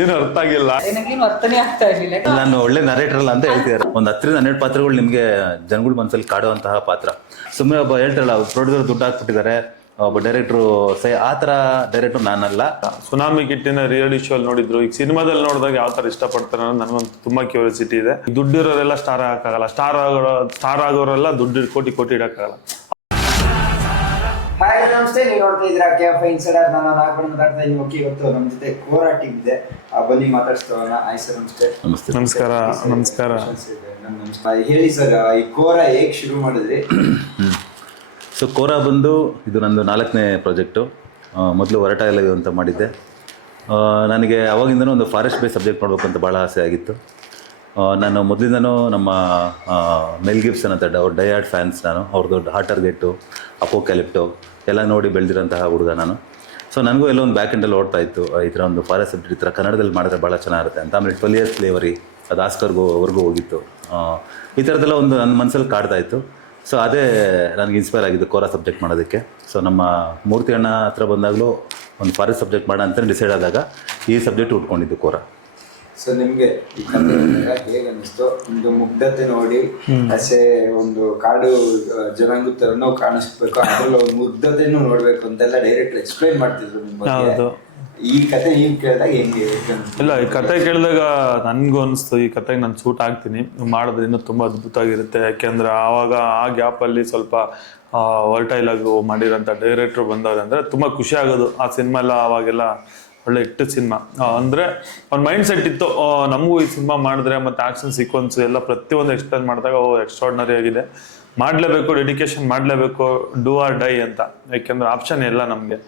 ಏನು ಅರ್ಥ ಆಗಿಲ್ಲ. ನನಗೇನು ಅರ್ಥನೇ ಆಗ್ತಾ ಇರ್ಲಿಲ್ಲ. ನಾನು ಒಳ್ಳೆ ನರೇಟರ್ ಅಲ್ಲ ಅಂತ ಹೇಳ್ತಿದ್ದಾರೆ. ಒಂದು ಹತ್ತರಿಂದ ಹನ್ನೆರಡು ಪಾತ್ರಗಳು ನಿಮಗೆ ಜನಗಳ ಮನಸ್ಸಲ್ಲಿ ಕಾಡುವಂತಹ ಪಾತ್ರ. ಸುಮ್ಮನೆ ಒಬ್ಬ ಹೇಳ್ತಾರಲ್ಲ ಪ್ರೊಡ್ಯೂಸರ್ ದುಡ್ಡು ಹಾಕ್ಬಿಟ್ಟಿದ್ದಾರೆ ಒಬ್ಬ ಡೈರೆಕ್ಟ್ರು ಸೈ ಆ ಥರ ಡೈರೆಕ್ಟ್ರು ನಾನಲ್ಲ. ಸುನಾಮಿ ಕಿಟ್ಟಿನ ರಿಯಾಲಿಟಿ ಶೋ ನೋಡಿದ್ರು. ಈಗ ಸಿನಿಮಾದಲ್ಲಿ ನೋಡಿದಾಗ ಯಾವ ತರ ಇಷ್ಟಪಡ್ತಾರೆ ಅನ್ನೋದು ನನಗೊಂದು ತುಂಬಾ ಕ್ಯೂರಿಯಾಸಿಟಿ ಇದೆ. ದುಡ್ಡಿರೋರೆಲ್ಲ ಸ್ಟಾರ್ ಹಾಕಾಗಲ್ಲ ಸ್ಟಾರ್ ಆಗೋ ಸ್ಟಾರ್ ಆಗೋರೆಲ್ಲ ದುಡ್ಡು ಕೋಟಿ ಕೋಟಿ ಇಡಕ್ಕಾಗಲ್ಲ. ಹಾಯ್ ನಮಸ್ತೆ ನೀವು ನೋಡ್ತಾ ಇದ್ದೀರಾ ಕೆ ಎಫ್ ಇನ್ಸೈಡರ್ ನಾನು ನಾಗಪಣ ಮಾತಾಡ್ತಾ ಇದ್ದೀನಿ. ಓಕೆ ಇವತ್ತು ನಮ್ಮ ಜೊತೆ ಹೋರಾಟ ಇದೆ. ಆ, ಬನ್ನಿ ಮಾತಾಡ್ಸ್ತವನ್ನ ಆಯ್ ಸರ್ ನಮಸ್ತೆ. ನಮಸ್ತೆ. ನಮಸ್ಕಾರ ನಮಸ್ಕಾರ. ನಮಸ್ಕಾರ ಹೇಳಿ ಸರ್ ಈ ಕೋರ ಹೇಗೆ ಶುರು ಮಾಡಿದ್ರಿ? ಸೊ ಕೋರಾ ಬಂದು ಇದು ನಂದು ನಾಲ್ಕನೇ ಪ್ರಾಜೆಕ್ಟು ಮೊದಲು ಹೊರಟ ಎಲ್ಲ ಅಂತ ಮಾಡಿದ್ದೆ. ನನಗೆ ಅವಾಗಿಂದನೂ ಒಂದು ಫಾರೆಸ್ಟ್ ಬೇಸ್ ಸಬ್ಜೆಕ್ಟ್ ಮಾಡಬೇಕು ಅಂತ ಭಾಳ ಆಸೆ ಆಗಿತ್ತು. ನಾನು ಮೊದಲಿಂದನೂ ನಮ್ಮ ಮೆಲ್ ಗಿಬ್ಸನ್ ಅಂತ ಅವ್ರ ಡೈಯಾರ್ಡ್ ಫ್ಯಾನ್ಸ್ ನಾನು. ಅವ್ರದ್ದು ಹಾಟರ್ ಟಾರ್ಗೆಟು ಅಪೋ ಕ್ಯಾಲಿಪ್ಟೋ ಎಲ್ಲ ನೋಡಿ ಬೆಳೆದಿರೋಂತಹ ಹುಡುಗ ನಾನು. ಸೊ ನನಗೂ ಎಲ್ಲ ಒಂದು ಬ್ಯಾಕ್ ಎಂಡಲ್ಲಿ ಓಡ್ತಾ ಇತ್ತು. ಈ ಥರ ಒಂದು ಫಾರೆಸ್ಟ್ ಸಬ್ಜೆಕ್ಟ್ ಈ ಥರ ಕನ್ನಡದಲ್ಲಿ ಮಾಡಿದ್ರೆ ಭಾಳ ಚೆನ್ನಾಗಿರುತ್ತೆ ಅಂತ. ಆಮೇಲೆ ಟ್ವೆಲ್ ಇಯರ್ಸ್ ಫ್ಲೇವರಿ ಅದು ಆಸ್ಕರ್ಗೂ ಅವ್ರಿಗೂ ಹೋಗಿತ್ತು. ಈ ಥರದ್ದೆಲ್ಲ ಒಂದು ನನ್ನ ಮನಸ್ಸಲ್ಲಿ ಕಾಡ್ತಾ ಇತ್ತು. ಸೊ ಅದೇ ನನಗೆ ಇನ್ಸ್ಪೈರ್ ಆಗಿದ್ದು ಕೋರಾ ಸಬ್ಜೆಕ್ಟ್ ಮಾಡೋದಕ್ಕೆ. ಸೊ ನಮ್ಮ ಮೂರ್ತಿ ಅಣ್ಣ ಹತ್ರ ಬಂದಾಗಲೂ ಒಂದು ಫಾರೆಸ್ಟ್ ಸಬ್ಜೆಕ್ಟ್ ಮಾಡೋಣ ಅಂತ ಡಿಸೈಡ್ ಆದಾಗ ಈ ಸಬ್ಜೆಕ್ಟ್ ಉಟ್ಕೊಂಡಿದ್ದು ಕೋರಾ. ಸೊ ನಿಮ್ಗೆ ಈ ಕಥೆ ಹೇಗೆ ಅನ್ನಿಸ್ತು? ಒಂದು ಮುಗ್ಧತೆ ನೋಡಿ ಹಸೆ ಒಂದು ಕಾಡು ಜನಾಂಗದ ತರನೂ ಕಾಣಿಸ್ಬೇಕು. ಅದ್ರಲ್ಲಿ ಒಂದು ಮುಗ್ಧತೆನೂ ನೋಡ್ಬೇಕು ಅಂತೆಲ್ಲ ಡೈರೆಕ್ಟ್ ಎಕ್ಸ್ಪ್ಲೈನ್ ಮಾಡ್ತಿದ್ರು ಹೌದು. ಈ ಕತೆ ನೀವು ಕೇಳಿದಾಗ ಹೆಂಗೆ ಇಲ್ಲ ಈ ಕತೆ ಕೇಳಿದಾಗ ನನಗೂ ಅನಿಸ್ತು ಈ ಕತೆಗೆ ನಾನು ಸೂಟ್ ಆಗ್ತೀನಿ. ಮಾಡಿದ್ರೆ ಇನ್ನೂ ತುಂಬ ಅದ್ಭುತವಾಗಿರುತ್ತೆ ಯಾಕೆಂದ್ರೆ ಆವಾಗ ಆ ಗ್ಯಾಪಲ್ಲಿ ಸ್ವಲ್ಪ ವರ್ಟೈಲ್ ಆಗಿ ಮಾಡಿರೋಂಥ ಡೈರೆಕ್ಟ್ರು ಬಂದವ್ರೆ ಅಂದರೆ ತುಂಬ ಖುಷಿ ಆಗೋದು. ಆ ಸಿನಿಮಾ ಎಲ್ಲ ಅವಾಗೆಲ್ಲ ಒಳ್ಳೆ ಇಟ್ಟು ಸಿನಿಮಾ. ಅಂದರೆ ಅವ್ನ ಮೈಂಡ್ ಸೆಟ್ ಇತ್ತು ನಮಗೂ ಈ ಸಿನಿಮಾ ಮಾಡಿದ್ರೆ ಮತ್ತು ಆಕ್ಷನ್ ಸೀಕ್ವೆನ್ಸ್ ಎಲ್ಲ ಪ್ರತಿಯೊಂದು ಎಕ್ಸ್ಪ್ಲೇನ್ ಮಾಡಿದಾಗ, ಓ ಎಕ್ಸ್ಟ್ರಾಡ್ನರಿ ಆಗಿದೆ. ಮಾಡಲೇಬೇಕು ಡೆಡಿಕೇಶನ್ ಮಾಡಲೇಬೇಕು ಡೂ ಆರ್ ಡೈ ಅಂತ. ಯಾಕೆಂದ್ರೆ ಆಪ್ಷನ್ ಇಲ್ಲ ನಮಗೆ.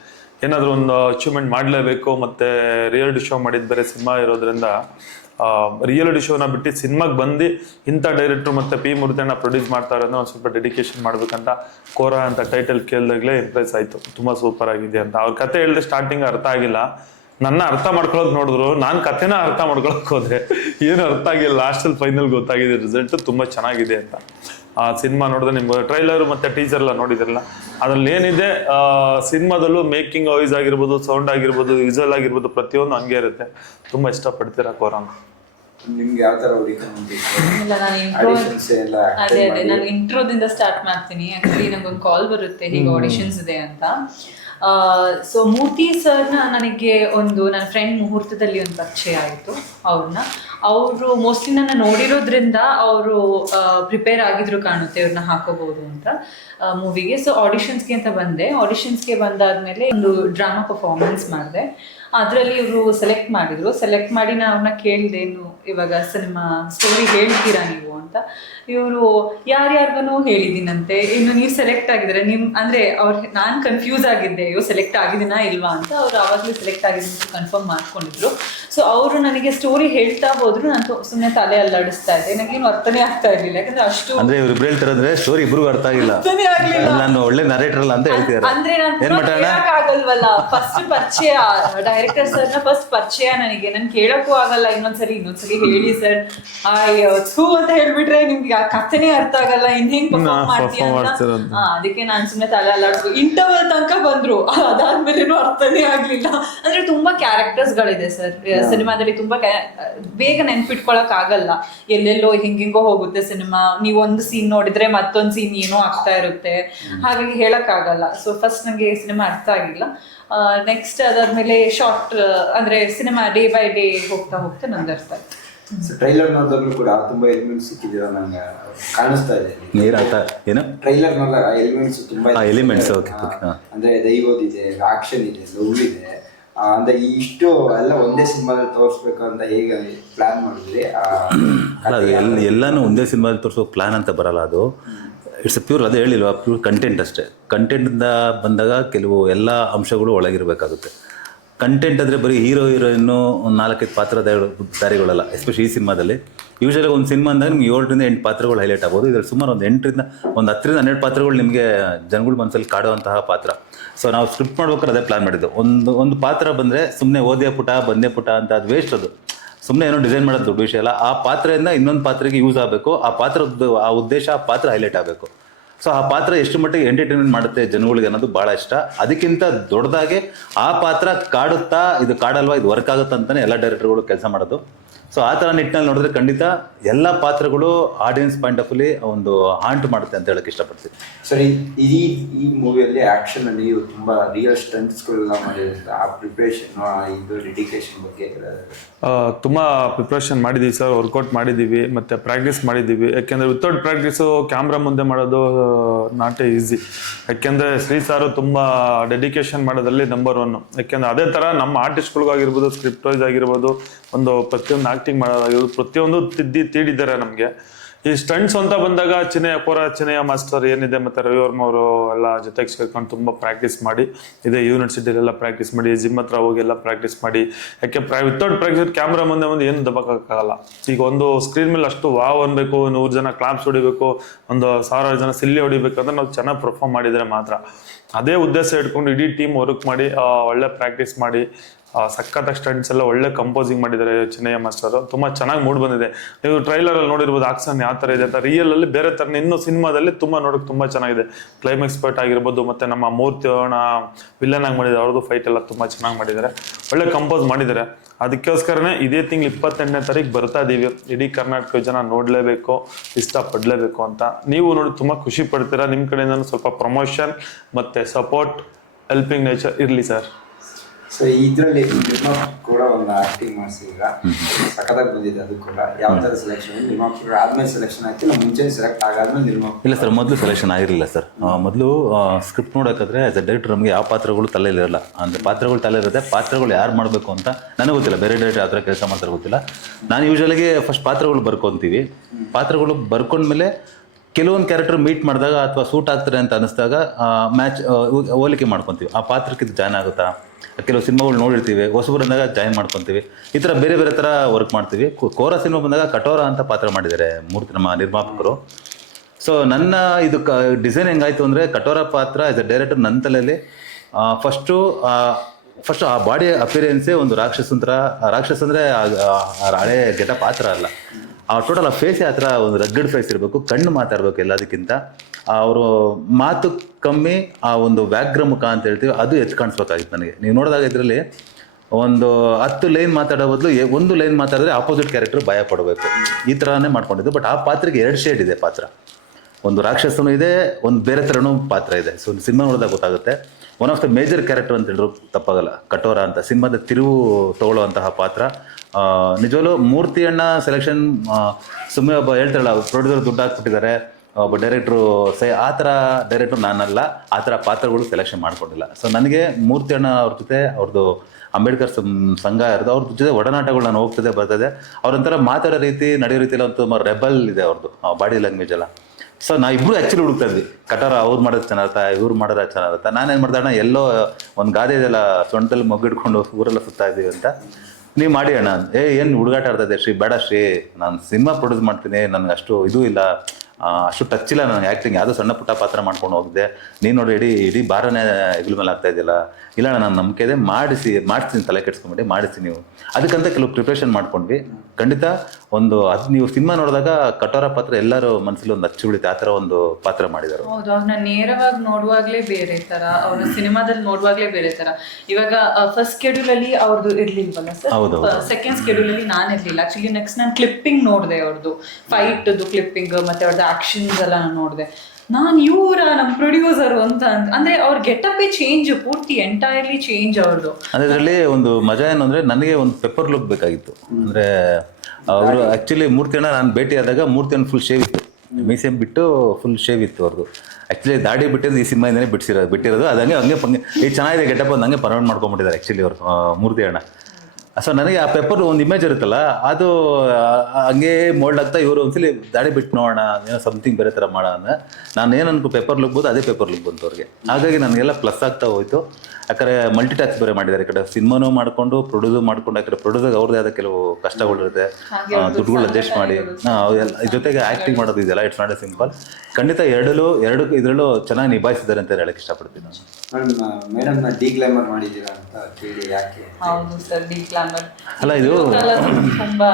ಏನಾದರೂ ಒಂದು ಅಚೀವ್ಮೆಂಟ್ ಮಾಡಲೇಬೇಕು, ಮತ್ತು ರಿಯಾಲಿಟಿ ಶೋ ಮಾಡಿದ ಬೇರೆ ಸಿನಿಮಾ ಇರೋದ್ರಿಂದ ರಿಯಾಲಿಟಿ ಶೋನ ಬಿಟ್ಟು ಸಿನಿಮಾಗೆ ಬಂದು ಇಂಥ ಡೈರೆಕ್ಟ್ರು ಮತ್ತು ಪಿ ಮೂರ್ತಿಯಣ್ಣ ಪ್ರೊಡ್ಯೂಸ್ ಮಾಡ್ತಾರೆ ಒಂದು ಸ್ವಲ್ಪ ಡೆಡಿಕೇಶನ್ ಮಾಡಬೇಕಂತ ಕೋರಾ ಅಂತ ಟೈಟಲ್ ಕೇಳಿದಾಗಲೇ ಇಂಪ್ರೆಸ್ ಆಯಿತು. ತುಂಬ ಸೂಪರ್ ಆಗಿದೆ ಅಂತ. ಅವ್ರ ಕತೆ ಹೇಳಿದ್ರೆ ಸ್ಟಾರ್ಟಿಂಗ್ ಅರ್ಥ ಆಗಿಲ್ಲ. ನನ್ನ ಅರ್ಥ ಮಾಡ್ಕೊಳಕ್ ನೋಡಿದ್ರು ನಾನ್ ಕತೆನ ಅರ್ಥ ಮಾಡ್ಕೊಳಕ್ ಹೋದ್ರೆ ಏನು ಅರ್ಥ ಆಗಿಲ್ಲ. ಲಾಸ್ಟಲ್ಲಿ ಫೈನಲ್ ಗೊತ್ತಾಗಿದೆ. ರಿಸಲ್ಟ್ ತುಂಬಾ ಚೆನ್ನಾಗಿದೆ ಅಂತ. ಆ ಸಿನಿಮಾ ನೋಡಿದ್ರೆ ನಿಮ್ಗೆ ಟ್ರೈಲರ್ ಮತ್ತೆ ಟೀಸರ್ ಎಲ್ಲ ನೋಡಿದ್ರಲ್ಲ? ಅದ್ರಲ್ಲಿ ಏನಿದೆ? ಸಿನಿಮಾದಲ್ಲೂ ಮೇಕಿಂಗ್ ವಾಯ್ಸ್ ಆಗಿರ್ಬೋದು ಸೌಂಡ್ ಆಗಿರ್ಬೋದು ವಿಜುವಲ್ ಆಗಿರ್ಬೋದು ಪ್ರತಿಯೊಂದು ಹಂಗೆ ಇರುತ್ತೆ. ತುಂಬಾ ಇಷ್ಟಪಡ್ತೀರಾ ಕೊರೋನಾ ನಿಮ್ಗೆ ಯಾವ ತರ ಅದೇ ಅದೇ ನಾನು ಇಂಟ್ರೋದಿಂದ ಸ್ಟಾರ್ಟ್ ಮಾಡ್ತೀನಿ. ಆಕ್ಚುಲಿ ನಂಗೊಂದು ಕಾಲ್ ಬರುತ್ತೆ. ಹೀಗೆ ಆಡಿಷನ್ಸ್ ಇದೆ ಅಂತ. ಸೊ ಮೂರ್ತಿ ಸರ್ನ ನನಗೆ ಒಂದು ನನ್ನ ಫ್ರೆಂಡ್ ಮುಹೂರ್ತದಲ್ಲಿ ಒಂದು ಪರಿಚಯ ಆಯಿತು ಅವ್ರನ್ನ. ಅವರು ಮೋಸ್ಟ್ಲಿ ನನ್ನ ನೋಡಿರೋದ್ರಿಂದ ಅವರು ಪ್ರಿಪೇರ್ ಆಗಿದ್ರು ಕಾಣುತ್ತೆ ಅವ್ರನ್ನ ಹಾಕೋಬಹುದು ಅಂತ ಮೂವಿಗೆ ಸೊ ಆಡಿಷನ್ಸ್ಗೆ ಅಂತ ಬಂದೆ. ಆಡಿಷನ್ಸ್ಗೆ ಬಂದಾದ್ಮೇಲೆ ಒಂದು ಡ್ರಾಮಾ ಪರ್ಫಾರ್ಮೆನ್ಸ್ ಮಾಡಿದೆ. ಅದರಲ್ಲಿ ಇವರು ಸೆಲೆಕ್ಟ್ ಮಾಡಿದ್ರು. ಸೆಲೆಕ್ಟ್ ಮಾಡಿ ನಾನು ಅವ್ರನ್ನ ಕೇಳಿದೆ, ಇನ್ನು ಇವಾಗ ಸಿನಿಮಾ ಸ್ಟೋರಿ ಹೇಳ್ತೀರಾ ನೀವು ಅಂತ. ಇವರು ಯಾರ್ಯಾರಿಗೂ ಹೇಳಿದ್ದೀನಂತೆ ಇನ್ನು ನೀವು ಸೆಲೆಕ್ಟ್ ಆಗಿದ್ರೆ ನಿಮ್, ಅಂದ್ರೆ ಅವ್ರು, ನಾನು ಕನ್ಫ್ಯೂಸ್ ಆಗಿದ್ದೆ. ಅಯ್ಯೋ ಸೆಲೆಕ್ಟ್ ಆಗಿದ್ದೀನಾ ಇಲ್ವಾ ಅಂತ ಅವ್ರು ಆವಾಗಲೂ ಸೆಲೆಕ್ಟ್ ಆಗಿದ್ದೀನಿ ಕನ್ಫರ್ಮ್ ಮಾಡ್ಕೊಂಡಿದ್ರು. ಸೊ ಅವರು ನನಗೆ ಸ್ಟೋರಿ ಹೇಳ್ತಾ ಹೋದ್ರು ನಾನು ಸುಮ್ಮನೆ ತಲೆ ಅಲ್ಲಾಡಿಸ್ತಾ ಇದ್ದೆ. ನನಗೇನು ಅರ್ಥನೇ ಆಗ್ತಾ ಇರ್ಲಿಲ್ಲ. ಯಾಕಂದ್ರೆ ಅಷ್ಟು ಅಂದ್ರೆ ಇವ್ರಿಬ್ರು ಹೇಳ್ತಿರೋದ್ರೆ ಸ್ಟೋರಿ ಇಬ್ರಿಗೂ ಅರ್ಥ ಆಗಿಲ್ಲ. ಅರ್ಥನೇ ಆಗ್ಲಿಲ್ಲ. ನಾನು ಒಳ್ಳೆ ನರೇಟರ್ ಅಲ್ಲ ಅಂತ ಹೇಳ್ತಿದ್ದಾರೆ ಅಂದ್ರೆ ನಾನು ಆಗಲ್ವಲ್ಲ. ಫಸ್ಟ್ ಪರಿಚಯ ಡೈರೆಕ್ಟರ್ ಸರ್ನ ಫಸ್ಟ್ ಪರಿಚಯ ನನಗೆ. ನನ್ ಕೇಳಕ್ಕೂ ಆಗಲ್ಲ ಇನ್ನೊಂದ್ಸರಿ ಇನ್ನೊಂದ್ಸರಿ ಹೇಳಿ ಸರ್ ಅಯ್ಯೋ ಥೂ ಅಂತ ಹೇಳ್ಬಿಟ್ರೆ ನಿಮ್ಗೆ ಆ ಕಥೆನೇ ಅರ್ಥ ಆಗಲ್ಲ. ಇನ್ ಹೆಂಗ್ ಪರ್ಫಾರ್ಮ್ ಮಾಡ್ತೀಯ ಅಂತ? ಅದಕ್ಕೆ ನಾನು ಸುಮ್ಮನೆ ತಲೆ ಅಲ್ಲಾಡ್ದು ಇಂಟರ್ವಲ್ ತನಕ ಬಂದ್ರು. ಅದಾದ್ಮೇಲೆನೂ ಅರ್ಥನೇ ಆಗ್ಲಿಲ್ಲ. ಅಂದ್ರೆ ತುಂಬಾ ಕ್ಯಾರೆಕ್ಟರ್ಸ್ ಗಳಿದೆ ಸರ್ ಸಿನಿಮಾದಲ್ಲಿ ತುಂಬಾ ಬೇಗ ನೆನ್ಪಿಟ್ಕೊಳಕ್ ಆಗಲ್ಲ ಎಲ್ಲೆಲ್ಲೋ ಹಿಂಗಿಂಗೋ ಹೋಗುತ್ತೆ ಸಿನಿಮಾ ನೀವ್ ಒಂದು ಸೀನ್ ನೋಡಿದ್ರೆ ಮತ್ತೊಂದ್ ಸೀನ್ ಏನೋ ಆಗ್ತಾ ಇರುತ್ತೆ. ಹಾಗಾಗಿ ಹೇಳಕ್ ಆಗಲ್ಲ ಸೊ ಫಸ್ಟ್ ನಂಗೆ ಸಿನಿಮಾ ಅರ್ಥ ಆಗಿಲ್ಲ. ನೆಕ್ಸ್ಟ್ ಅದಾದ್ಮೇಲೆ ಶಾರ್ಟ್ ಅಂದ್ರೆ ಸಿನಿಮಾ ಡೇ ಬೈ ಡೇ ಹೋಗ್ತಾ ಹೋಗ್ತಾ ನಂದು ಅರ್ಥ ಆಯ್ತು. ಟ್ರೈಲರ್ ನೋಡಿದಾಗ್ಲೂ ಕೂಡ ತುಂಬಾ ಎಲಿಮೆಂಟ್ಸ್ ಸಿಕ್ಕಿದ್ದೀರ ನಂಗೆ? ಕಾಣಿಸ್ತಾ ಇದೆ ನೀರು ಏನು? ಟ್ರೈಲರ್ ನೋಡಿದಾಗ ಎಲಿಮೆಂಟ್ಸ್ ತುಂಬಾ ಎಲಿಮೆಂಟ್ಸ್ ಓಕೆ. ಅಂದ್ರೆ ದೈವದಿದೆ ಆಕ್ಷನ್ ಇದೆ ಲವ್ ಇದೆ ಅಂದ್ರೆ ಇಷ್ಟು ಎಲ್ಲ ಒಂದೇ ಸಿನಿಮಾದಲ್ಲಿ ತೋರಿಸ್ಬೇಕು ಅಂತ ಹೇಗೆ ಪ್ಲಾನ್ ಮಾಡಿದ್ರಿ? ಅಲ್ಲ ಎಲ್ಲ ಎಲ್ಲನೂ ಒಂದೇ ಸಿನಿಮಾದಲ್ಲಿ ತೋರಿಸೋ ಪ್ಲಾನ್ ಅಂತ ಬರಲ್ಲ ಅದು. ಇಟ್ಸ್ ಅ ಪ್ಯೂರ್ ಅದೇ ಹೇಳಿಲ್ವಾ? ಪ್ಯೂರ್ ಕಂಟೆಂಟ್ ಅಷ್ಟೇ. ಕಂಟೆಂಟಿಂದ ಬಂದಾಗ ಕೆಲವು ಎಲ್ಲ ಅಂಶಗಳು ಒಳಗಿರಬೇಕಾಗುತ್ತೆ. ಕಂಟೆಂಟ್ ಅಂದರೆ ಬರೀ ಹೀರೋ ಹೀರೋಯಿನ್ನು ಒಂದು ನಾಲ್ಕೈದು ಪಾತ್ರ ದಾರಿಗಳಲ್ಲ. ಎಸ್ಪೆಷಲಿ ಈ ಸಿನಿಮಾದಲ್ಲಿ. ಯೂಶಲಿ ಒಂದು ಸಿನಿಮಾ ಅಂದಾಗ ನಿಮ್ಗೆ ಏಳರಿಂದ ಎಂಟು ಪಾತ್ರಗಳು ಹೈಲೈಟ್ ಆಗ್ಬೋದು. ಇದರಲ್ಲಿ ಸುಮಾರು ಒಂದು ಎಂಟರಿಂದ, ಒಂದು ಹತ್ತರಿಂದ ಹನ್ನೆರಡು ಪಾತ್ರಗಳು ನಿಮಗೆ ಜನಗಳ ಮನಸ್ಸಲ್ಲಿ ಕಾಡುವಂತಹ ಪಾತ್ರ. ಸೊ ನಾವು ಸ್ಕ್ರಿಪ್ಟ್ ಮಾಡ್ಬೇಕಾದ್ರೆ ಅದೇ ಪ್ಲಾನ್ ಮಾಡಿದ್ದು. ಒಂದು ಒಂದು ಪಾತ್ರ ಬಂದರೆ ಸುಮ್ಮನೆ ಓದೇ ಪುಟ ಬಂದೇ ಪುಟ ಅಂತ ಅದು ವೇಸ್ಟ್ ಅದು. ಸುಮ್ಮನೆ ಏನೋ ಡಿಸೈನ್ ಮಾಡೋದು ದೊಡ್ಡ ವಿಷಯ ಅಲ್ಲ. ಆ ಪಾತ್ರೆಯಿಂದ ಇನ್ನೊಂದು ಪಾತ್ರೆಗೆ ಯೂಸ್ ಆಗಬೇಕು. ಆ ಪಾತ್ರದ, ಆ ಉದ್ದೇಶ, ಆ ಪಾತ್ರ ಹೈಲೈಟ್ ಆಗಬೇಕು. ಸೊ ಆ ಪಾತ್ರ ಎಷ್ಟು ಮಟ್ಟಿಗೆ ಎಂಟರ್ಟೈನ್ಮೆಂಟ್ ಮಾಡುತ್ತೆ ಜನಗಳಿಗೆ ಅನ್ನೋದು ಭಾಳ ಇಷ್ಟ. ಅದಕ್ಕಿಂತ ದೊಡ್ಡದಾಗಿ ಆ ಪಾತ್ರ ಕಾಡುತ್ತಾ, ಇದು ಕಾಡಲ್ವಾ, ಇದು ವರ್ಕ್ ಆಗುತ್ತಾ ಅಂತಲೇ ಎಲ್ಲ ಡೈರೆಕ್ಟರ್ಗಳು ಕೆಲಸ ಮಾಡೋದು. ಸೊ ಆ ಥರ ನಿಟ್ಟಿನಲ್ಲಿ ನೋಡಿದ್ರೆ ಖಂಡಿತ ಎಲ್ಲ ಪಾತ್ರಗಳು ಆಡಿಯನ್ಸ್ ಪಾಯಿಂಟ್ ಆಫ್ ಅಲ್ಲಿ ಒಂದು ಹಾಂಟ್ ಮಾಡುತ್ತೆ ಅಂತ ಹೇಳಕ್ ಇಷ್ಟಪಡ್ತೀನಿ. ಸರಿ ಈ ಈ ಮೂವಿಯಲ್ಲಿ ಆಕ್ಷನ್ ಅಲ್ಲಿ ತುಂಬ ರಿಯಲ್ ಸ್ಟಂಟ್ಸ್ಗಳೆಲ್ಲ ಮಾಡಿರುತ್ತೆ ಆ ಪ್ರಿಪ್ರೇಷನ್ ಇದು ಡೆಡಿಕೇಶನ್ ಬಗ್ಗೆ ತುಂಬ ಪ್ರಿಪ್ರೇಷನ್ ಮಾಡಿದ್ದೀವಿ ಸರ್. ವರ್ಕೌಟ್ ಮಾಡಿದ್ದೀವಿ ಮತ್ತೆ ಪ್ರಾಕ್ಟೀಸ್ ಮಾಡಿದ್ದೀವಿ ಯಾಕೆಂದ್ರೆ ವಿತೌಟ್ ಪ್ರಾಕ್ಟೀಸು ಕ್ಯಾಮ್ರಾ ಮುಂದೆ ಮಾಡೋದು ನಾಟ್ ಈಸಿ ಯಾಕೆಂದ್ರೆ ಶ್ರೀ ಸಾರು ತುಂಬಾ ಡೆಡಿಕೇಶನ್ ಮಾಡೋದ್ರಲ್ಲಿ ನಂಬರ್ ಒನ್ ಯಾಕೆಂದ್ರೆ ಅದೇ ತರ ನಮ್ಮ ಆರ್ಟಿಸ್ಟ್ಗಳಿಗಾಗಿರ್ಬೋದು ಸ್ಕ್ರಿಪ್ಟ್ ವೈಸ್ ಆಗಿರ್ಬೋದು ಒಂದು ಪ್ರತಿಯೊಂದು ಆಕ್ಟಿಂಗ್ ಮಾಡೋದಾಗಿರ್ಬೋದು ಪ್ರತಿಯೊಂದು ತಿದ್ದಿ ತೀಡಿದ್ದಾರೆ ನಮಗೆ. ಈ ಸ್ಟಂಟ್ಸ್ ಅಂತ ಬಂದಾಗ ಚಿನ್ನಯ ಪೋರ ಚಿನ್ನಯ ಮಾಸ್ಟರ್ ಏನಿದೆ ಮತ್ತೆ ರವಿವರ್ಮ ಅವರು ಎಲ್ಲ ಜೊತೆಗೆ ಸೇರ್ಕೊಂಡು ತುಂಬ ಪ್ರಾಕ್ಟೀಸ್ ಮಾಡಿ, ಇದೇ ಯೂನಿವರ್ಸಿಟಿಲೆಲ್ಲ ಪ್ರಾಕ್ಟೀಸ್ ಮಾಡಿ ಜಿಮ್ ಹತ್ರ ಹೋಗಿ ಎಲ್ಲ ಪ್ರಾಕ್ಟೀಸ್ ಮಾಡಿ. ಯಾಕೆ ಪ್ರೈ ವಿತೌಟ್ ಪ್ರಾಕ್ಟೀಸ್ ಕ್ಯಾಮ್ರಾ ಮುಂದೆ ಮುಂದೆ ಏನು ದಬ್ಬಕ್ಕಾಗಲ್ಲ ಈಗ ಒಂದು ಸ್ಕ್ರೀನ್ ಮೇಲೆ ಅಷ್ಟು ವಾವ್ ಅನ್ಬೇಕು, ನೂರು ಜನ ಕ್ಲಾಪ್ಸ್ ಹೊಡಿಬೇಕು, ಒಂದು ಸಾವಿರಾರು ಜನ ಸಿಲ್ಲಿ ಹೊಡಿಬೇಕಂದ್ರೆ ನಾವು ಚೆನ್ನಾಗಿ ಪರ್ಫಾರ್ಮ್ ಮಾಡಿದರೆ ಮಾತ್ರ. ಅದೇ ಉದ್ದೇಶ ಇಟ್ಕೊಂಡು ಇಡೀ ಟೀಮ್ ವರ್ಕ್ ಮಾಡಿ ಒಳ್ಳೆ ಪ್ರಾಕ್ಟೀಸ್ ಮಾಡಿ ಸಕ್ಕತ್ತಾಗಿ ಸ್ಟಂಟ್ಸ್ ಎಲ್ಲ ಒಳ್ಳೆ ಕಂಪೋಸಿಂಗ್ ಮಾಡಿದ್ದಾರೆ ಚೆನ್ನಯ್ಯ ಮಾಸ್ಟರ್ ತುಂಬ ಚೆನ್ನಾಗಿ ಮೂಡ್ ಬಂದಿದೆ. ನೀವು ಟ್ರೈಲರ್ ಅಲ್ಲಿ ನೋಡಿರ್ಬೋದು ಆಕ್ಷನ್ ಯಾವ ಥರ ಇದೆ ಅಂತ. ರಿಯಲ್ ಅಲ್ಲಿ ಬೇರೆ ಥರ ಇನ್ನೂ ಸಿನಿಮಾದಲ್ಲಿ ತುಂಬ ನೋಡೋಕೆ ತುಂಬ ಚೆನ್ನಾಗಿದೆ. ಕ್ಲೈಮ್ ಎಕ್ಸ್ಪರ್ಟ್ ಆಗಿರ್ಬೋದು, ಮತ್ತೆ ನಮ್ಮ ಮೂರ್ತಿ ವಿಲನ್ ಆಗಿ ಮಾಡಿದ್ದಾರೆ. ಅವ್ರದ್ದು ಫೈಟ್ ಎಲ್ಲ ತುಂಬ ಚೆನ್ನಾಗಿ ಮಾಡಿದ್ದಾರೆ. ಒಳ್ಳೆ ಕಂಪೋಸ್ ಮಾಡಿದ್ದಾರೆ. ಅದಕ್ಕೋಸ್ಕರನೇ ಇದೇ ತಿಂಗಳು ಇಪ್ಪತ್ತೆಂಟನೇ ತಾರೀಕು ಬರ್ತಾ ಇದ್ದೀವಿ ಇಡೀ ಕರ್ನಾಟಕ ಜನ ನೋಡಲೇಬೇಕು, ಇಷ್ಟಪಡಲೇಬೇಕು ಅಂತ. ನೀವು ನೋಡಿ ತುಂಬ ಖುಷಿ ಪಡ್ತೀರಾ? ನಿಮ್ಮ ಕಡೆಯಿಂದ ಸ್ವಲ್ಪ ಪ್ರಮೋಷನ್ ಮತ್ತು ಸಪೋರ್ಟ್ ಹೆಲ್ಪಿಂಗ್ ನೇಚರ್ ಇರಲಿ ಸರ್ ಸೊ ಇದರಲ್ಲಿ ಕೂಡ ಆಕ್ಟಿಂಗ್ ಸಖತ್ತಾಗಿ ಬಂದಿದೆ ಅದು ಕೂಡ. ಯಾವ ತರ ಸೆಲೆಕ್ಷನ್ ನಿರ್ಮಾಪಕರು ಆದ್ಮೇಲೆ ಸೆಲೆಕ್ಷನ್ ಆಯ್ತು ನಾವು ಮುಂಚೆ ಸೆಲೆಕ್ಟ್ ಆಗಾದ್ಮೇಲೆ ಇಲ್ಲ ಸರ್, ಮೊದಲು ಸೆಲೆಕ್ಷನ್ ಆಗಿರಲಿಲ್ಲ ಸರ್. ಮೊದಲು ಸ್ಕ್ರಿಪ್ಟ್ ನೋಡೋಕ್ಕಾದ್ರೆ ಆಸ್ ಅ ಡೈರೆಕ್ಟರ್ ನಮಗೆ ಯಾವ ಪಾತ್ರಗಳು ತಲೆಯಲ್ಲಿರಲ್ಲ ಅಂದರೆ ಪಾತ್ರಗಳು ತಲೆ ಇರುತ್ತೆ ಪಾತ್ರಗಳು ಯಾರು ಮಾಡಬೇಕು ಅಂತ ನನಗೆ ಗೊತ್ತಿಲ್ಲ. ಬೇರೆ ಡೈರೆಕ್ಟರ್ ಆ ಥರ ಕೆಲಸ ಮಾಡ್ತಾರೆ ಗೊತ್ತಿಲ್ಲ. ನಾನು ಯೂಶಲಾಗಿ ಫಸ್ಟ್ ಪಾತ್ರಗಳು ಬರ್ಕೊತೀವಿ. ಪಾತ್ರಗಳು ಬರ್ಕೊಂಡ್ಮೇಲೆ ಕೆಲವೊಂದು ಕ್ಯಾರೆಕ್ಟರ್ ಮೀಟ್ ಮಾಡಿದಾಗ ಅಥವಾ ಸೂಟ್ ಆಗ್ತಾರೆ ಅಂತ ಅನ್ನಿಸ್ದಾಗ ಮ್ಯಾಚ್ ಹೋಲಿಕೆ ಮಾಡ್ಕೊತೀವಿ. ಆ ಪಾತ್ರಕ್ಕೆ ಇದು ಜಾಯ್ನ್ ಆಗುತ್ತಾ? ಕೆಲವು ಸಿನಿಮಾಗಳು ನೋಡಿರ್ತೀವಿ, ಹೊಸಬರು ಬಂದಾಗ ಜಾಯಿನ್ ಮಾಡ್ಕೊತೀವಿ. ಈ ಥರ ಬೇರೆ ಬೇರೆ ಥರ ವರ್ಕ್ ಮಾಡ್ತೀವಿ. ಕೋರ ಸಿನಿಮಾ ಬಂದಾಗ ಕಠೋರ ಅಂತ ಪಾತ್ರ ಮಾಡಿದ್ದಾರೆ ಮೂರ್ತಿ, ನಮ್ಮ ನಿರ್ಮಾಪಕರು. ಸೊ ನನ್ನ ಇದು ಕ ಡಿಸೈನ್ ಹೆಂಗಾಯ್ತು ಅಂದರೆ ಕಠೋರ ಪಾತ್ರ ಆಸ್ ಅ ಡೈರೆಕ್ಟರ್ ನನ್ನ ತಲೆಯಲ್ಲಿ ಫಸ್ಟು ಫಸ್ಟ್ ಆ ಬಾಡಿ ಅಪಿರಿಯನ್ಸೇ ಒಂದು ರಾಕ್ಷಸಂತ್ರ ರಾಕ್ಷಸ ಅಂದರೆ ಹಳೆ ಗೆಟ ಪಾತ್ರ ಅಲ್ಲ. ಆ ಟೋಟಲ್ ಆ ಫೇಸ್ ಆ ಥರ ಒಂದು ರಗ್ಗಡ್ ಫೇಸ್ ಇರಬೇಕು, ಕಣ್ಣು ಮಾತಾಡಬೇಕು ಎಲ್ಲದಕ್ಕಿಂತ ಅವರು ಮಾತು ಕಮ್ಮಿ, ಆ ಒಂದು ವ್ಯಾಘ್ರ ಮುಖ ಅಂತ ಹೇಳ್ತೀವಿ, ಅದು ಹೆಚ್ಚು ಕಾಣಿಸ್ಬೇಕಾಗಿತ್ತು ನನಗೆ. ನೀವು ನೋಡಿದಾಗ ಇದರಲ್ಲಿ ಒಂದು ಹತ್ತು ಲೈನ್ ಮಾತಾಡೋ ಬದಲು ಒಂದು ಲೈನ್ ಮಾತಾಡಿದ್ರೆ ಆಪೋಸಿಟ್ ಕ್ಯಾರೆಕ್ಟರ್ ಭಯ ಪಡಬೇಕು. ಈ ಥರನೇ ಮಾಡ್ಕೊಂಡಿದ್ದು ಬಟ್ ಆ ಪಾತ್ರಕ್ಕೆ ಎರಡು ಶೇಡ್ ಇದೆ ಪಾತ್ರ. ಒಂದು ರಾಕ್ಷಸನು ಇದೆ, ಒಂದು ಬೇರೆ ಥರನೂ ಪಾತ್ರ ಇದೆ. ಸೊ, ಸಿನಿಮಾ ನೋಡಿದಾಗ ಗೊತ್ತಾಗುತ್ತೆ one of the major character ಅಂತ ಹೇಳಿದ್ರು ತಪ್ಪಾಗಲ್ಲ. ಕಠೋರ ಅಂತ, ಸಿನಿಮಾದ ತಿರುವು ತಗೊಳ್ಳುವಂತಹ ಪಾತ್ರ. ನಿಜವಾಗ್ಲೂ ಮೂರ್ತಿ ಅಣ್ಣ ಸೆಲೆಕ್ಷನ್ ಸುಮ್ಮನೆ ಒಬ್ಬ ಹೇಳ್ತಾರಲ್ಲ ಪ್ರೊಡ್ಯೂಸರ್ ದುಡ್ಡು ಹಾಕ್ಬಿಟ್ಟಿದ್ದಾರೆ, ಒಬ್ಬ ಡೈರೆಕ್ಟ್ರು ಸೈ, ಆ ಥರ ಡೈರೆಕ್ಟ್ರು ನಾನಲ್ಲ, ಆ ಥರ ಪಾತ್ರಗಳು ಸೆಲೆಕ್ಷನ್ ಮಾಡ್ಕೊಂಡಿಲ್ಲ. ಸೊ ನನಗೆ ಮೂರ್ತಿ ಅಣ್ಣ ಅವ್ರ ಜೊತೆ ಅವ್ರದ್ದು ಅಂಬೇಡ್ಕರ್ ಸಂಘ ಇರೋದು, ಅವ್ರ ಜೊತೆ ಒಡನಾಟಗಳು ನಾನು ಹೋಗ್ತದೆ ಬರ್ತದೆ ಅವ್ರೊಂಥರ ಮಾತಾಡೋ ರೀತಿ, ನಡೆಯೋ ರೀತಿಯಲ್ಲಿ ಒಂದು ರೆಬಲ್ ಇದೆ ಅವ್ರದ್ದು ಬಾಡಿ ಲ್ಯಾಂಗ್ವೇಜ್ ಎಲ್ಲ. ಸೊ ನಾ ಇಬ್ಬರು ಆ್ಯಕ್ಚುಲಿ ಹುಡುಕ್ತಾ ಇದ್ವಿ. ಕಟಾರ ಅವ್ರು ಮಾಡೋದು ಚೆನ್ನಾಗತ್ತಾ ಇವ್ರು ಮಾಡೋದು ಚೆನ್ನಾಗತ್ತಾ ನಾನೇನು ಮಾಡ್ದೆ ಅಣ್ಣ, ಎಲ್ಲೋ ಒಂದು ಗಾದೆ ಇದೆಲ್ಲ ಸೊಂಟದಲ್ಲಿ ಮಗ್ಗಿಡ್ಕೊಂಡು ಊರೆಲ್ಲ ಸುತ್ತಾ ಇದ್ದೀವಿ ಅಂತ. ನೀವು ಮಾಡಿ ಅಣ್ಣ. ಏ, ಏನು ಹುಡುಗಾಟ ಆಡ್ತದೆ ಶ್ರೀ? ಬೇಡ ಶ್ರೀ. ನಾನು ಸಿನಿಮಾ ಪ್ರೊಡ್ಯೂಸ್ ಮಾಡ್ತೀನಿ. ನನಗೆ ಅಷ್ಟು ಇದು ಇಲ್ಲ. ಅಷ್ಟು ಟಚ್ ಇಲ್ಲ ನನಗೆ ಆ್ಯಕ್ಟಿಂಗ್ ಯಾವುದೋ ಸಣ್ಣ ಪುಟ್ಟ ಪಾತ್ರ ಮಾಡ್ಕೊಂಡು ಹೋಗಿದ್ದೆ. ನೀನು ನೋಡಿ, ಇಡೀ ಇಡೀ ಬಾರನೇ ಇದ್ರ ಮೇಲೆ ಆಗ್ತಾ ಇದ್ದಿಲ್ಲ ಇಲ್ಲ ನಾನು ನಂಬಿಕೆ ಇದೆ. ಮಾಡಿಸಿ, ಮಾಡಿಸ್ತೀನಿ, ತಲೆ ಕೆಡಿಸ್ಕೊಂಬಿಟ್ಟು ಮಾಡಿಸಿ ನೀವು. ಅದಕ್ಕಂತ ಕೆಲವು ಪ್ರಿಪ್ರೇಷನ್ ಮಾಡ್ಕೊಂಡ್ವಿ. ಖಂಡಿತ ಒಂದು ಅದು ನೀವು ಸಿನಿಮಾ ನೋಡಿದಾಗ ಕಟೋರ ಪಾತ್ರ ಎಲ್ಲರೂ ಮನಸ್ಸಲ್ಲಿ ಒಂದು ಅಚ್ಚು ಉಳಿತೆ ಆ ಥರ ಒಂದು ಪಾತ್ರ ಮಾಡಿದ್ದಾರೆ ಹೌದು ಅವ್ರನ್ನ ನೇರವಾಗಿ ನೋಡುವಾಗಲೇ ಬೇರೆ ತರ ಅವ್ರ ಸಿನಿಮಾದಲ್ಲಿ ನೋಡುವಾಗಲೇ ಬೇರೆ ತರ. ಇವಾಗ ಫಸ್ಟ್ ಸ್ಕೆಡ್ಯೂಲ್ ಅಲ್ಲಿ ಅವ್ರದ್ದು ಇರ್ಲಿಲ್ವಲ್ಲ ಹೌದು, ಸರ್ ಸೆಕೆಂಡ್ ಸ್ಕೆಡ್ಯೂಲ್ ಅಲ್ಲಿ ನಾನು ಇರ್ಲಿಲ್ಲ. ಆಕ್ಚುಲಿ ನೆಕ್ಸ್ಟ್ ನಾನು ಕ್ಲಿಪ್ಪಿಂಗ್ ನೋಡಿದೆ ಅವ್ರದ್ದು ಫೈಟ್ ಕ್ಲಿಪ್ಪಿಂಗ್ ಮತ್ತೆ ಅವ್ರದ್ದು ಆಕ್ಷನ್ಸ್ ಎಲ್ಲ ನಾನು ನೋಡಿದೆ. ನಾನು ಇವರ ನಮ್ಮ ಪ್ರೊಡ್ಯೂಸರ್ ಅಂತ ಅಂದ್- ಅಂದ್ರೆ ಅವ್ರ ಗೆಟಪ್ಪೇ ಚೇಂಜ್ ಪೂರ್ತಿ ಎಂಟೈರ್ಲಿ ಚೇಂಜ್ ಅವ್ರದ್ದು ಅದರಲ್ಲಿ ಒಂದು ಮಜಾ ಏನು ಅಂದ್ರೆ ನನಗೆ ಒಂದು ಪೆಪ್ಪರ್ ಲುಕ್ ಬೇಕಾಗಿತ್ತು. ಅಂದ್ರೆ ಅವರು ಆಕ್ಚುಲಿ ಮೂರ್ತಿಯನ್ನ ನಾನು ಭೇಟಿ ಆದಾಗ ಹಣ್ಣು ಫುಲ್ ಶೇವ್ ಇತ್ತು. ಮೀಸೆ ಬಿಟ್ಟು ಫುಲ್ ಶೇವ್ ಇತ್ತು ಅವ್ರದ್ದು ಆ್ಯಕ್ಚುಲಿ ದಾಡಿ ಬಿಟ್ಟಿದ್ದು ಈ ಸಿನಿಮಾ ಬಿಡಿಸಿರೋದು, ಬಿಟ್ಟಿರೋದು. ಅದಂಗೆ ಹಂಗೆ ಹಂಗೆ ಪಂಗೆ ಈ ಚೆನ್ನಾಗಿದೆ ಗೆಟಪ್ ಅಂದಂಗೆ ಹಂಗೆ ಪರ್ಮನೆಂಟ್ ಮಾಡ್ಕೊಂಡ್ಬಿಟ್ಟಿದ್ದಾರೆ ಆ್ಯಕ್ಚುಲಿ ಅವರು ಮೂರ್ತಿ ಅಣ್ಣ. ಸೊ ನನಗೆ ಆ ಪೇಪರ್ ಒಂದು ಇಮೇಜ್ ಇರುತ್ತಲ್ಲ ಅದು ಹಂಗೆ ಮೋಲ್ಡ್ ಆಗ್ತಾ ಇವರು ಒಂದ್ಸಲಿ ದಾಡಿ ಬಿಟ್ಟು ನೋಡೋಣ ಏನೋ ಸಮಥಿಂಗ್ ಬೇರೆ ಥರ ಮಾಡೋಣ ನಾನು ಏನು ಅನ್ಕೋ ಪೇಪರ್ ಲುಕ್ ಬೋದು ಅದೇ ಪೇಪರ್ ಲುಕ್ ಬಂತು ಅವ್ರಿಗೆ ಹಾಗಾಗಿ ನನಗೆಲ್ಲ ಪ್ಲಸ್ ಆಗ್ತಾ ಹೋಯ್ತು. ಯಾಕಂದರೆ ಮಲ್ಟಿ ಟ್ಯಾಕ್ಸ್ ಬೇರೆ ಮಾಡಿದ್ದಾರೆ. ಈ ಕಡೆ ಸಿನಿಮಾನು ಮಾಡಿಕೊಂಡು ಪ್ರೊಡ್ಯೂಸ್ ಮಾಡ್ಕೊಂಡು ಆ ಕಡೆ ಪ್ರೊಡ್ಯೂಸರ್ ಅವ್ರದ್ದೇ ಆದ ಕೆಲವು ಕಷ್ಟಗಳಿರುತ್ತೆ. ದುಡ್ಡುಗಳು ಅಡ್ಜಸ್ಟ್ ಮಾಡಿ. ಹಾಂ ಜೊತೆಗೆ ಆ್ಯಕ್ಟಿಂಗ್ ಮಾಡೋದು ಇದೆಲ್ಲ ಇಟ್ಸ್ ನಾಟ್ ಎ ಸಿಂಪಲ್ ಖಂಡಿತ ಎರಡಲ್ಲೂ ಎರಡು ಇದರಲ್ಲೂ ಚೆನ್ನಾಗಿ ನಿಭಾಯಿಸಿದ್ದಾರೆ ಅಂತ ಹೇಳಕ್ಕೆ ಇಷ್ಟಪಡ್ತೀನಿ ನಾನು. ಮೇಡಮ್ ಡಿ ಕ್ಲೈಮರ್ ಮಾಡಿದ್ದೀರಾ ಅಂತ ಕೇಳಿ ಯಾಕೆ? ಹೌದು ಸರ್ ಡಿ ಅಲ್ಲ ಇದು ತುಂಬಾ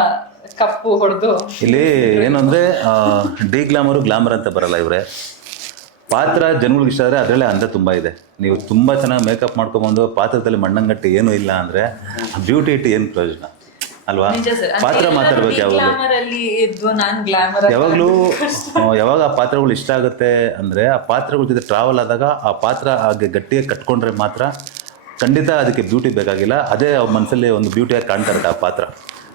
ಕಪ್ಪು ಹೊಡೆದು ಇಲ್ಲಿ ಏನು ಅಂದರೆ ಡಿ ಗ್ಲಾಮರು ಗ್ಲಾಮರ್ ಅಂತ ಬರಲ್ಲ ಇವ್ರೆ. ಪಾತ್ರ ಜನಗಳಿಗೆ ಇಷ್ಟ ಆದರೆ ಅದರಲ್ಲೇ ಅಂದ ತುಂಬ ಇದೆ. ನೀವು ತುಂಬ ಚೆನ್ನಾಗಿ ಮೇಕಪ್ ಮಾಡ್ಕೊಂಬಂದು ಪಾತ್ರದಲ್ಲಿ ಮಣ್ಣಂಗಟ್ಟಿ ಏನೂ ಇಲ್ಲ ಅಂದರೆ ಬ್ಯೂಟಿ ಇಟ್ಟು ಏನು ಪ್ರಯೋಜನ? ಅಲ್ವಾ? ಪಾತ್ರ ಮಾತಾಡ್ಬೇಕು ಯಾವಾಗಲೂ. ಯಾವಾಗಲೂ ಯಾವಾಗ ಆ ಪಾತ್ರಗಳು ಇಷ್ಟ ಆಗುತ್ತೆ ಅಂದರೆ ಆ ಪಾತ್ರಗಳ ಜೊತೆ ಟ್ರಾವೆಲ್ ಆದಾಗ ಆ ಪಾತ್ರ ಹಾಗೆ ಗಟ್ಟಿಗೆ ಕಟ್ಕೊಂಡ್ರೆ ಮಾತ್ರ ಖಂಡಿತ ಅದಕ್ಕೆ ಬ್ಯೂಟಿ ಬೇಕಾಗಿಲ್ಲ. ಅದೇ ಅವ್ರ ಮನಸ್ಸಲ್ಲಿ ಒಂದು ಬ್ಯೂಟಿಯಾಗಿ ಕಾಣ್ತಾರೆ ಆ ಪಾತ್ರ.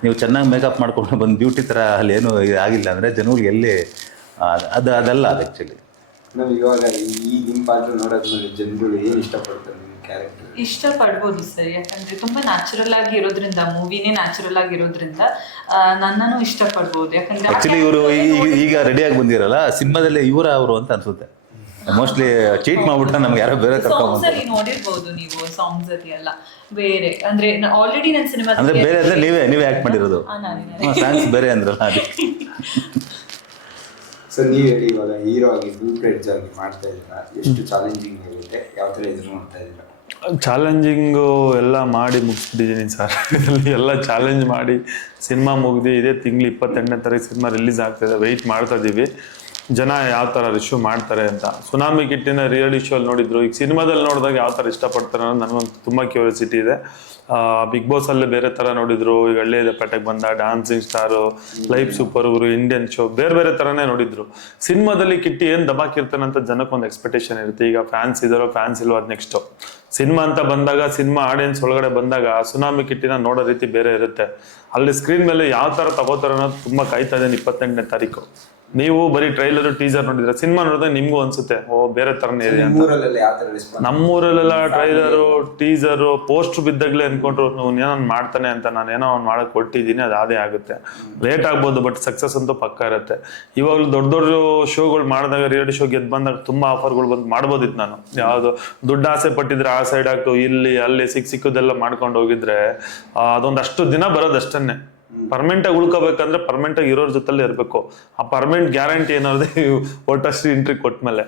ನೀವು ಚೆನ್ನಾಗಿ ಮೇಕಪ್ ಮಾಡ್ಕೊಂಡು ಬಂದು ಬ್ಯೂಟಿ ಥರ ಅಲ್ಲಿ ಏನು ಆಗಿಲ್ಲ ಅಂದರೆ ಜನಗಳಿಗೆ ಎಲ್ಲಿ ಅದು ಅದಲ್ಲ ಅದು ಆ್ಯಕ್ಚುಲಿ ನಾವು ಇವಾಗ ಈ ನಿಮ್ಮ ಪಾತ್ರ ನೋಡೋದ್ಮೇಲೆ ಜನಗಳು ಏನು ಇಷ್ಟಪಡ್ತಾರೆ ನಿಮ್ಮ ಕ್ಯಾರೆಕ್ಟರ್ ಇಷ್ಟ ಪಡ್ಬೋದು ಸರ್. ಯಾಕಂದ್ರೆ ತುಂಬಾ ನ್ಯಾಚುರಲ್ ಆಗಿ ಇರೋದ್ರಿಂದ ಮೂವಿನೇ ನ್ಯಾಚುರಲ್ ಆಗಿ ಇರೋದ್ರಿಂದ ನನ್ನನ್ನು ಇಷ್ಟಪಡ್ಬೋದು. ಯಾಕಂದ್ರೆ ಆ್ಯಕ್ಚುಲಿ ಇವರು ಈಗ ರೆಡಿಯಾಗಿ ಬಂದಿರಲ್ಲ. ಸಿನಿಮಾದಲ್ಲಿ ಇವರ ಅವರು ಅಂತ ಅನ್ಸುತ್ತೆ. ಮೋಸ್ಟ್ಲಿ ಚೀಟ್ ಮಾಡ್ಬಿಟ್ರೆ ನಮ್ಗೆ ಯಾರೋ ಬೇರೆ ಸಾಂಗ್ಸ್ ಅಲ್ಲಿ ನೋಡಿರ್ಬೋದು ನೀವು ಸಾಂಗ್ಸ್ ಅಲ್ಲಿ ಎಲ್ಲ. ಬೇರೆ ಅಂದ್ರೆ ಆಲ್ರೆಡಿ ನನ್ನ ಸಿನಿಮಾ ಅಂದ್ರೆ ಬೇರೆ ಅಂದ್ರೆ ನೀವೇ ನೀವೇ ಆಕ್ಟ್ ಮಾಡಿರೋದು. ಸಾಂಗ್ಸ್ ಬೇರೆ ಅಂದ್ರಲ್ಲ ಅದು ಸೊ ನೀವು ಹೇಳಿ ಇವಾಗ ಹೀರೋ ಆಗಿ ಬ್ಲೂ ಪ್ಲೇಟ್ಸ್ ಆಗಿ ಮಾಡ್ತಾ ಇದ್ದೀರಾ? ಎಷ್ಟು ಚಾಲೆಂಜಿಂಗ್ ಆಗುತ್ತೆ ಯಾವ ಥರ ಎದುರು ಮಾಡ್ತಾ ಇದ್ದೀರಾ? ಚಾಲೆಂಜಿಂಗು ಎಲ್ಲ ಮಾಡಿ ಮುಗಿಸ್ಬಿಟ್ಟಿದ್ದೀನಿ ಸರ್ ಇದರಲ್ಲಿ ಎಲ್ಲ ಚಾಲೆಂಜ್ ಮಾಡಿ ಸಿನಿಮಾ ಮುಗ್ದು ಇದೇ ತಿಂಗಳು ಇಪ್ಪತ್ತೆಂಟನೇ ತಾರೀಕು ಸಿನಿಮಾ ರಿಲೀಸ್ ಆಗ್ತಾಯಿದೆ ವೆಯ್ಟ್ ಮಾಡ್ತಾ ಇದ್ದೀವಿ ಜನ ಯಾವ ಥರ ರಿಶ್ಯೂ ಮಾಡ್ತಾರೆ ಅಂತ. ಸುನಾಮಿ ಕಿಟ್ಟಿನ ರಿಯಲ್ ಇಶ್ಯೂ ಅಲ್ಲಿ ನೋಡಿದ್ರು. ಈಗ ಸಿನಿಮಾದಲ್ಲಿ ನೋಡಿದಾಗ ಯಾವ ಥರ ಇಷ್ಟಪಡ್ತಾರೆ ಅನ್ನೋದು ನನಗೊಂದು ತುಂಬ ಕ್ಯೂರಿಯಾಸಿಟಿ ಇದೆ. ಬಿಗ್ ಬಾಸ್ ಅಲ್ಲಿ ಬೇರೆ ಥರ ನೋಡಿದ್ರು. ಈಗ ಹಳ್ಳಿಯ ಪೇಟೆಗೆ ಬಂದ ಡಾನ್ಸಿಂಗ್ ಸ್ಟಾರು ಲೈಫ್ ಸೂಪರ್ ಇವರು ಇಂಡಿಯನ್ ಶೋ ಬೇರೆ ಬೇರೆ ಥರನೇ ನೋಡಿದ್ರು. ಸಿನಿಮಾದಲ್ಲಿ ಕಿಟ್ಟಿ ಏನು ದಬಾಕಿರ್ತಾನೆ ಅಂತ ಜನಕ್ಕೆ ಒಂದು ಎಕ್ಸ್ಪೆಕ್ಟೇಷನ್ ಇರುತ್ತೆ. ಈಗ ಫ್ಯಾನ್ಸ್ ಇದಾರೋ ಫ್ಯಾನ್ಸ್ ಇಲ್ವೋ ಅದು ನೆಕ್ಸ್ಟು ಸಿನಿಮಾ ಅಂತ ಬಂದಾಗ, ಸಿನಿಮಾ ಆಡಿಯನ್ಸ್ ಒಳಗಡೆ ಬಂದಾಗ ಸುನಾಮಿ ಕಿಟ್ಟಿನ ನೋಡೋ ರೀತಿ ಬೇರೆ ಇರುತ್ತೆ. ಅಲ್ಲಿ ಸ್ಕ್ರೀನ್ ಮೇಲೆ ಯಾವ ಥರ ತಗೋತಾರೆ ಅನ್ನೋದು ತುಂಬ ಕಾಯ್ತಾ ಇದ್ದೇನೆ ಇಪ್ಪತ್ತೆಂಟನೇ ತಾರೀಕು. ನೀವು ಬರೀ ಟ್ರೈಲರ್ ಟೀಸರ್ ನೋಡಿದ್ರೆ ಸಿನಿಮಾ ನೋಡಿದ್ರೆ ನಿಮ್ಗೂ ಅನ್ಸುತ್ತೆ ಓ ಬೇರೆ ತರನೇ ಇದೆ ಅಂತ. ನಿಮ್ಮೂರಲ್ಲೆಲ್ಲ ಯಾವ ಥರ ರೆಸ್ಪಾನ್ಸ್ ನಮ್ಮೂರಲ್ಲೆಲ್ಲ ಟ್ರೈಲರು ಟೀಸರು ಪೋಸ್ಟ್ ಬಿದ್ದಾಗ್ಲೇ ಅನ್ಕೊಂಡ್ರು ಏನೋ ಮಾಡ್ತಾನೆ ಅಂತ ನಾನು ಏನೋ ಅವ್ನು ಮಾಡಕ್ ಕೊಟ್ಟಿದ್ದೀನಿ ಅದು ಅದೇ ಆಗುತ್ತೆ. ಲೇಟ್ ಆಗ್ಬೋದು ಬಟ್ ಸಕ್ಸಸ್ ಅಂತೂ ಪಕ್ಕ ಇರುತ್ತೆ. ಇವಾಗಲೂ ದೊಡ್ಡ ದೊಡ್ಡ ಶೋಗಳು ಮಾಡಿದಾಗ ರಿಯಾಲಿಟಿ ಶೋ ಗೆದ್ದು ಬಂದಾಗ ತುಂಬಾ ಆಫರ್ಗಳು ಬಂದು ಮಾಡ್ಬೋದಿತ್ತು ನಾನು. ಯಾವುದು ದುಡ್ಡು ಆಸೆ ಪಟ್ಟಿದ್ರೆ ಆ ಸೈಡ್ ಹಾಕು ಇಲ್ಲಿ ಅಲ್ಲಿ ಸಿಕ್ ಸಿಕ್ಕದೆಲ್ಲ ಮಾಡ್ಕೊಂಡು ಹೋಗಿದ್ರೆ ಅದೊಂದಷ್ಟು ದಿನ ಬರೋದಷ್ಟನ್ನೇ ಪರ್ಮನೆಂಟ್ ಆಗಿ ಉಳ್ಕೋಬೇಕಂದ್ರೆ ಪರ್ಮನೆಂಟ್ ಆಗಿ ಇರೋರ್ ಜೊತೆಲಿ ಇರಬೇಕು. ಆ ಪರ್ಮನೆಂಟ್ ಗ್ಯಾರಂಟಿ ಏನಾದ್ರೆ ಒಟ್ಟಷ್ಟು ಎಂಟ್ರಿ ಕೊಟ್ಮೇಲೆ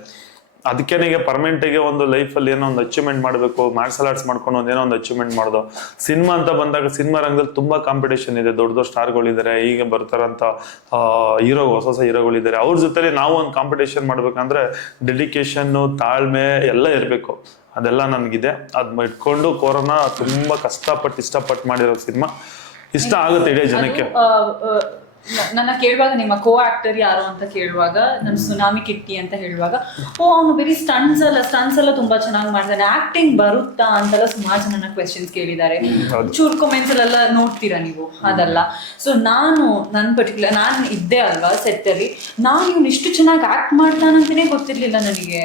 ಅದಕ್ಕೇನಿಗೆ ಪರ್ಮನೆಂಟಿಗೆ ಒಂದು ಲೈಫಲ್ಲಿ ಏನೋ ಒಂದು ಅಚೀವ್ಮೆಂಟ್ ಮಾಡಬೇಕು ಮಾರ್ಷಲ್ ಆರ್ಟ್ಸ್ ಮಾಡ್ಕೊಂಡು ಒಂದು ಏನೋ ಒಂದು ಅಚೀವ್ಮೆಂಟ್ ಮಾಡೋದು. ಸಿನಿಮಾ ಅಂತ ಬಂದಾಗ ಸಿನಿಮಾ ರಂಗದಲ್ಲಿ ತುಂಬಾ ಕಾಂಪಿಟೇಷನ್ ಇದೆ. ದೊಡ್ಡ ದೊಡ್ಡ ಸ್ಟಾರ್ಗಳಿದ್ದಾರೆ ಈಗ ಬರ್ತಾರಂತ ಹೀರೋ ಹೊಸ ಹೊಸ ಹೀರೋಗಳಿದ್ದಾರೆ ಅವ್ರ ಜೊತೆಲಿ ನಾವು ಒಂದು ಕಾಂಪಿಟೇಷನ್ ಮಾಡ್ಬೇಕಂದ್ರೆ ಡೆಡಿಕೇಶನ್ನು ತಾಳ್ಮೆ ಎಲ್ಲ ಇರಬೇಕು. ಅದೆಲ್ಲ ನನಗಿದೆ. ಅದ್ ಇಟ್ಕೊಂಡು ಕೊರೋನಾ ತುಂಬಾ ಕಷ್ಟಪಟ್ಟು ಇಷ್ಟಪಟ್ಟು ಮಾಡಿರೋ ಸಿನಿಮಾ. ಇಷ್ಟ ಆಗುತ್ತೆ ಇಡೀ ಜನಕ್ಕೆ. ನನ್ನ ಕೇಳುವಾಗ ನಿಮ್ಮ ಕೋ ಆಕ್ಟರ್ ಯಾರು ಅಂತ ಕೇಳುವಾಗ ನಾನು ಸುನಾಮಿ ಕಿಟ್ಟಿ ಅಂತ ಹೇಳುವಾಗ ಓ ಅವನು ಬರೀ ಸ್ಟನ್ಸ್ ಅಲ್ಲ ಸ್ಟನ್ಸ್ ಎಲ್ಲ ತುಂಬಾ ಚೆನ್ನಾಗಿ ಮಾಡ್ತಾನೆ ಆಕ್ಟಿಂಗ್ ಬರುತ್ತಾ ಅಂತೆಲ್ಲ ಸುಮಾರು ಜನ ನನ್ನ ಕ್ವೆಶನ್ಸ್ ಕೇಳಿದ್ದಾರೆ ಚೂರ್ ಕಮೆಂಟ್ಸ್ ಅಲ್ಲೆಲ್ಲ ನೋಡ್ತೀರಾ ನೀವು? ಅದಲ್ಲ. ಸೊ ನಾನು ನನ್ನ ಪರ್ಟಿಕ್ಯುಲರ್ ನಾನು ಇದ್ದೆ ಅಲ್ವಾ ಸೆಟ್ಟಲ್ಲಿ ಅಲ್ಲಿ. ನಾನು ಇವನು ಇಷ್ಟು ಚೆನ್ನಾಗಿ ಆಕ್ಟ್ ಮಾಡ್ತಾನಂತನೇ ಗೊತ್ತಿರ್ಲಿಲ್ಲ ನನಗೆ.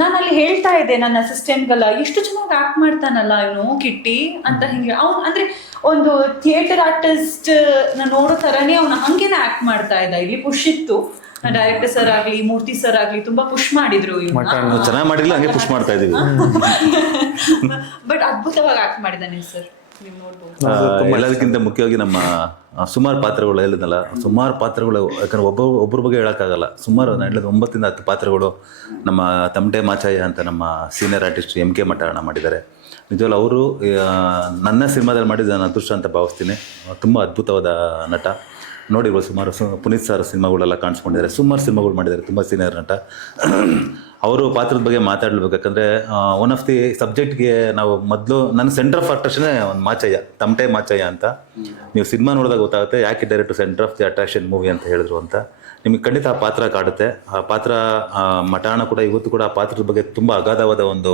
ನಾನು ಅಲ್ಲಿ ಹೇಳ್ತಾ ಇದ್ದೆ ನನ್ನ ಅಸಿಸ್ಟೆಂಟ್ಗೆಲ್ಲ ಎಷ್ಟು ಚೆನ್ನಾಗಿ ಆಕ್ಟ್ ಮಾಡ್ತಾನಲ್ಲ ಇವನು ಕಿಟ್ಟಿ ಅಂತ ಹಿಂಗೆ. ಅವ್ನು ಅಂದ್ರೆ ಒಂದು ಥಿಯೇಟರ್ ಆರ್ಟಿಸ್ಟ್ ನೋಡೋ ತರನೇ ಅವನು ಹಂಗೇನೆ ಆಕ್ಟ್ ಮಾಡ್ತಾ ಇದ್ದ. ಇಲ್ಲಿ ಪುಷ್ ಇತ್ತು. ಡೈರೆಕ್ಟರ್ ಸರ್ ಆಗ್ಲಿ ಮೂರ್ತಿ ಸರ್ ಆಗ್ಲಿ ತುಂಬಾ ಪುಷ್ ಮಾಡಿದ್ರು ಚೆನ್ನಾಗಿ ಮಾಡಿಲ್ಲ ಹಂಗೆ ಪುಷ್ ಮಾಡ್ತಾ ಇದೀವಿ ಬಟ್ ಅದ್ಭುತವಾಗಿ ಆಕ್ಟ್ ಮಾಡಿದ್ದಾನೆ ಸರ್ ಎಲ್ಲದಕ್ಕಿಂತ ಮುಖ್ಯವಾಗಿ ನಮ್ಮ ಸುಮಾರು ಪಾತ್ರಗಳು ಹೇಳಿದ್ನಲ್ಲ ಸುಮಾರು ಪಾತ್ರಗಳು ಯಾಕಂದ್ರೆ ಒಬ್ಬ ಒಬ್ಬರ ಬಗ್ಗೆ ಹೇಳೋಕ್ಕಾಗಲ್ಲ. ಸುಮಾರು ನಾನು ಹೇಳಿದ ಒಂಬತ್ತಿಂದ ಹತ್ತು ಪಾತ್ರಗಳು ನಮ್ಮ ತಮಟೆ ಮಾಚಾಯ ಅಂತ ನಮ್ಮ senior artist M K Mathana ಮಾಡಿದ್ದಾರೆ. ನಿಜವಲ್ಲ ಅವರು ನನ್ನ ಸಿನಿಮಾದಲ್ಲಿ ಮಾಡಿದ ನಾನು ಅದೃಷ್ಟ ಅಂತ ಭಾವಿಸ್ತೀನಿ. ತುಂಬ ಅದ್ಭುತವಾದ ನಟ. ನೋಡಿರ್ಬೋದು ಸುಮಾರು ಸು ಪುನೀತ್ ಸರ್ ಸಿನಿಮಾಗಳೆಲ್ಲ ಕಾಣಿಸ್ಕೊಂಡಿದ್ದಾರೆ. ಸುಮಾರು ಸಿನಿಮಾಗಳು ಮಾಡಿದ್ದಾರೆ. ತುಂಬ ಸೀನಿಯರ್ ನಟ. ಅವರು ಪಾತ್ರದ ಬಗ್ಗೆ ಯಾಕಂದರೆ ಒನ್ ಆಫ್ ದಿ ಸಬ್ಜೆಕ್ಟ್ಗೆ ನಾವು ಮೊದಲು ನನ್ನ ಸೆಂಟರ್ ಆಫ್ ಅಟ್ರಾಕ್ಷನ್ ಒಂದು ಮಾಚಯ್ಯ ತಮಟೆ ಮಾಚಯ್ಯ ಅಂತ. ನೀವು ಸಿನಿಮಾ ನೋಡಿದಾಗ ಗೊತ್ತಾಗುತ್ತೆ ಯಾಕೆ direct centre of the attraction movie ಅಂತ ಹೇಳಿದ್ರು ಅಂತ. ನಿಮಗೆ ಖಂಡಿತ ಆ ಪಾತ್ರ ಕಾಡುತ್ತೆ. ಆ ಪಾತ್ರ ಮಠಾಣ ಕೂಡ ಇವತ್ತು ಕೂಡ ಆ ಪಾತ್ರದ ಬಗ್ಗೆ ತುಂಬ ಅಗಾಧವಾದ ಒಂದು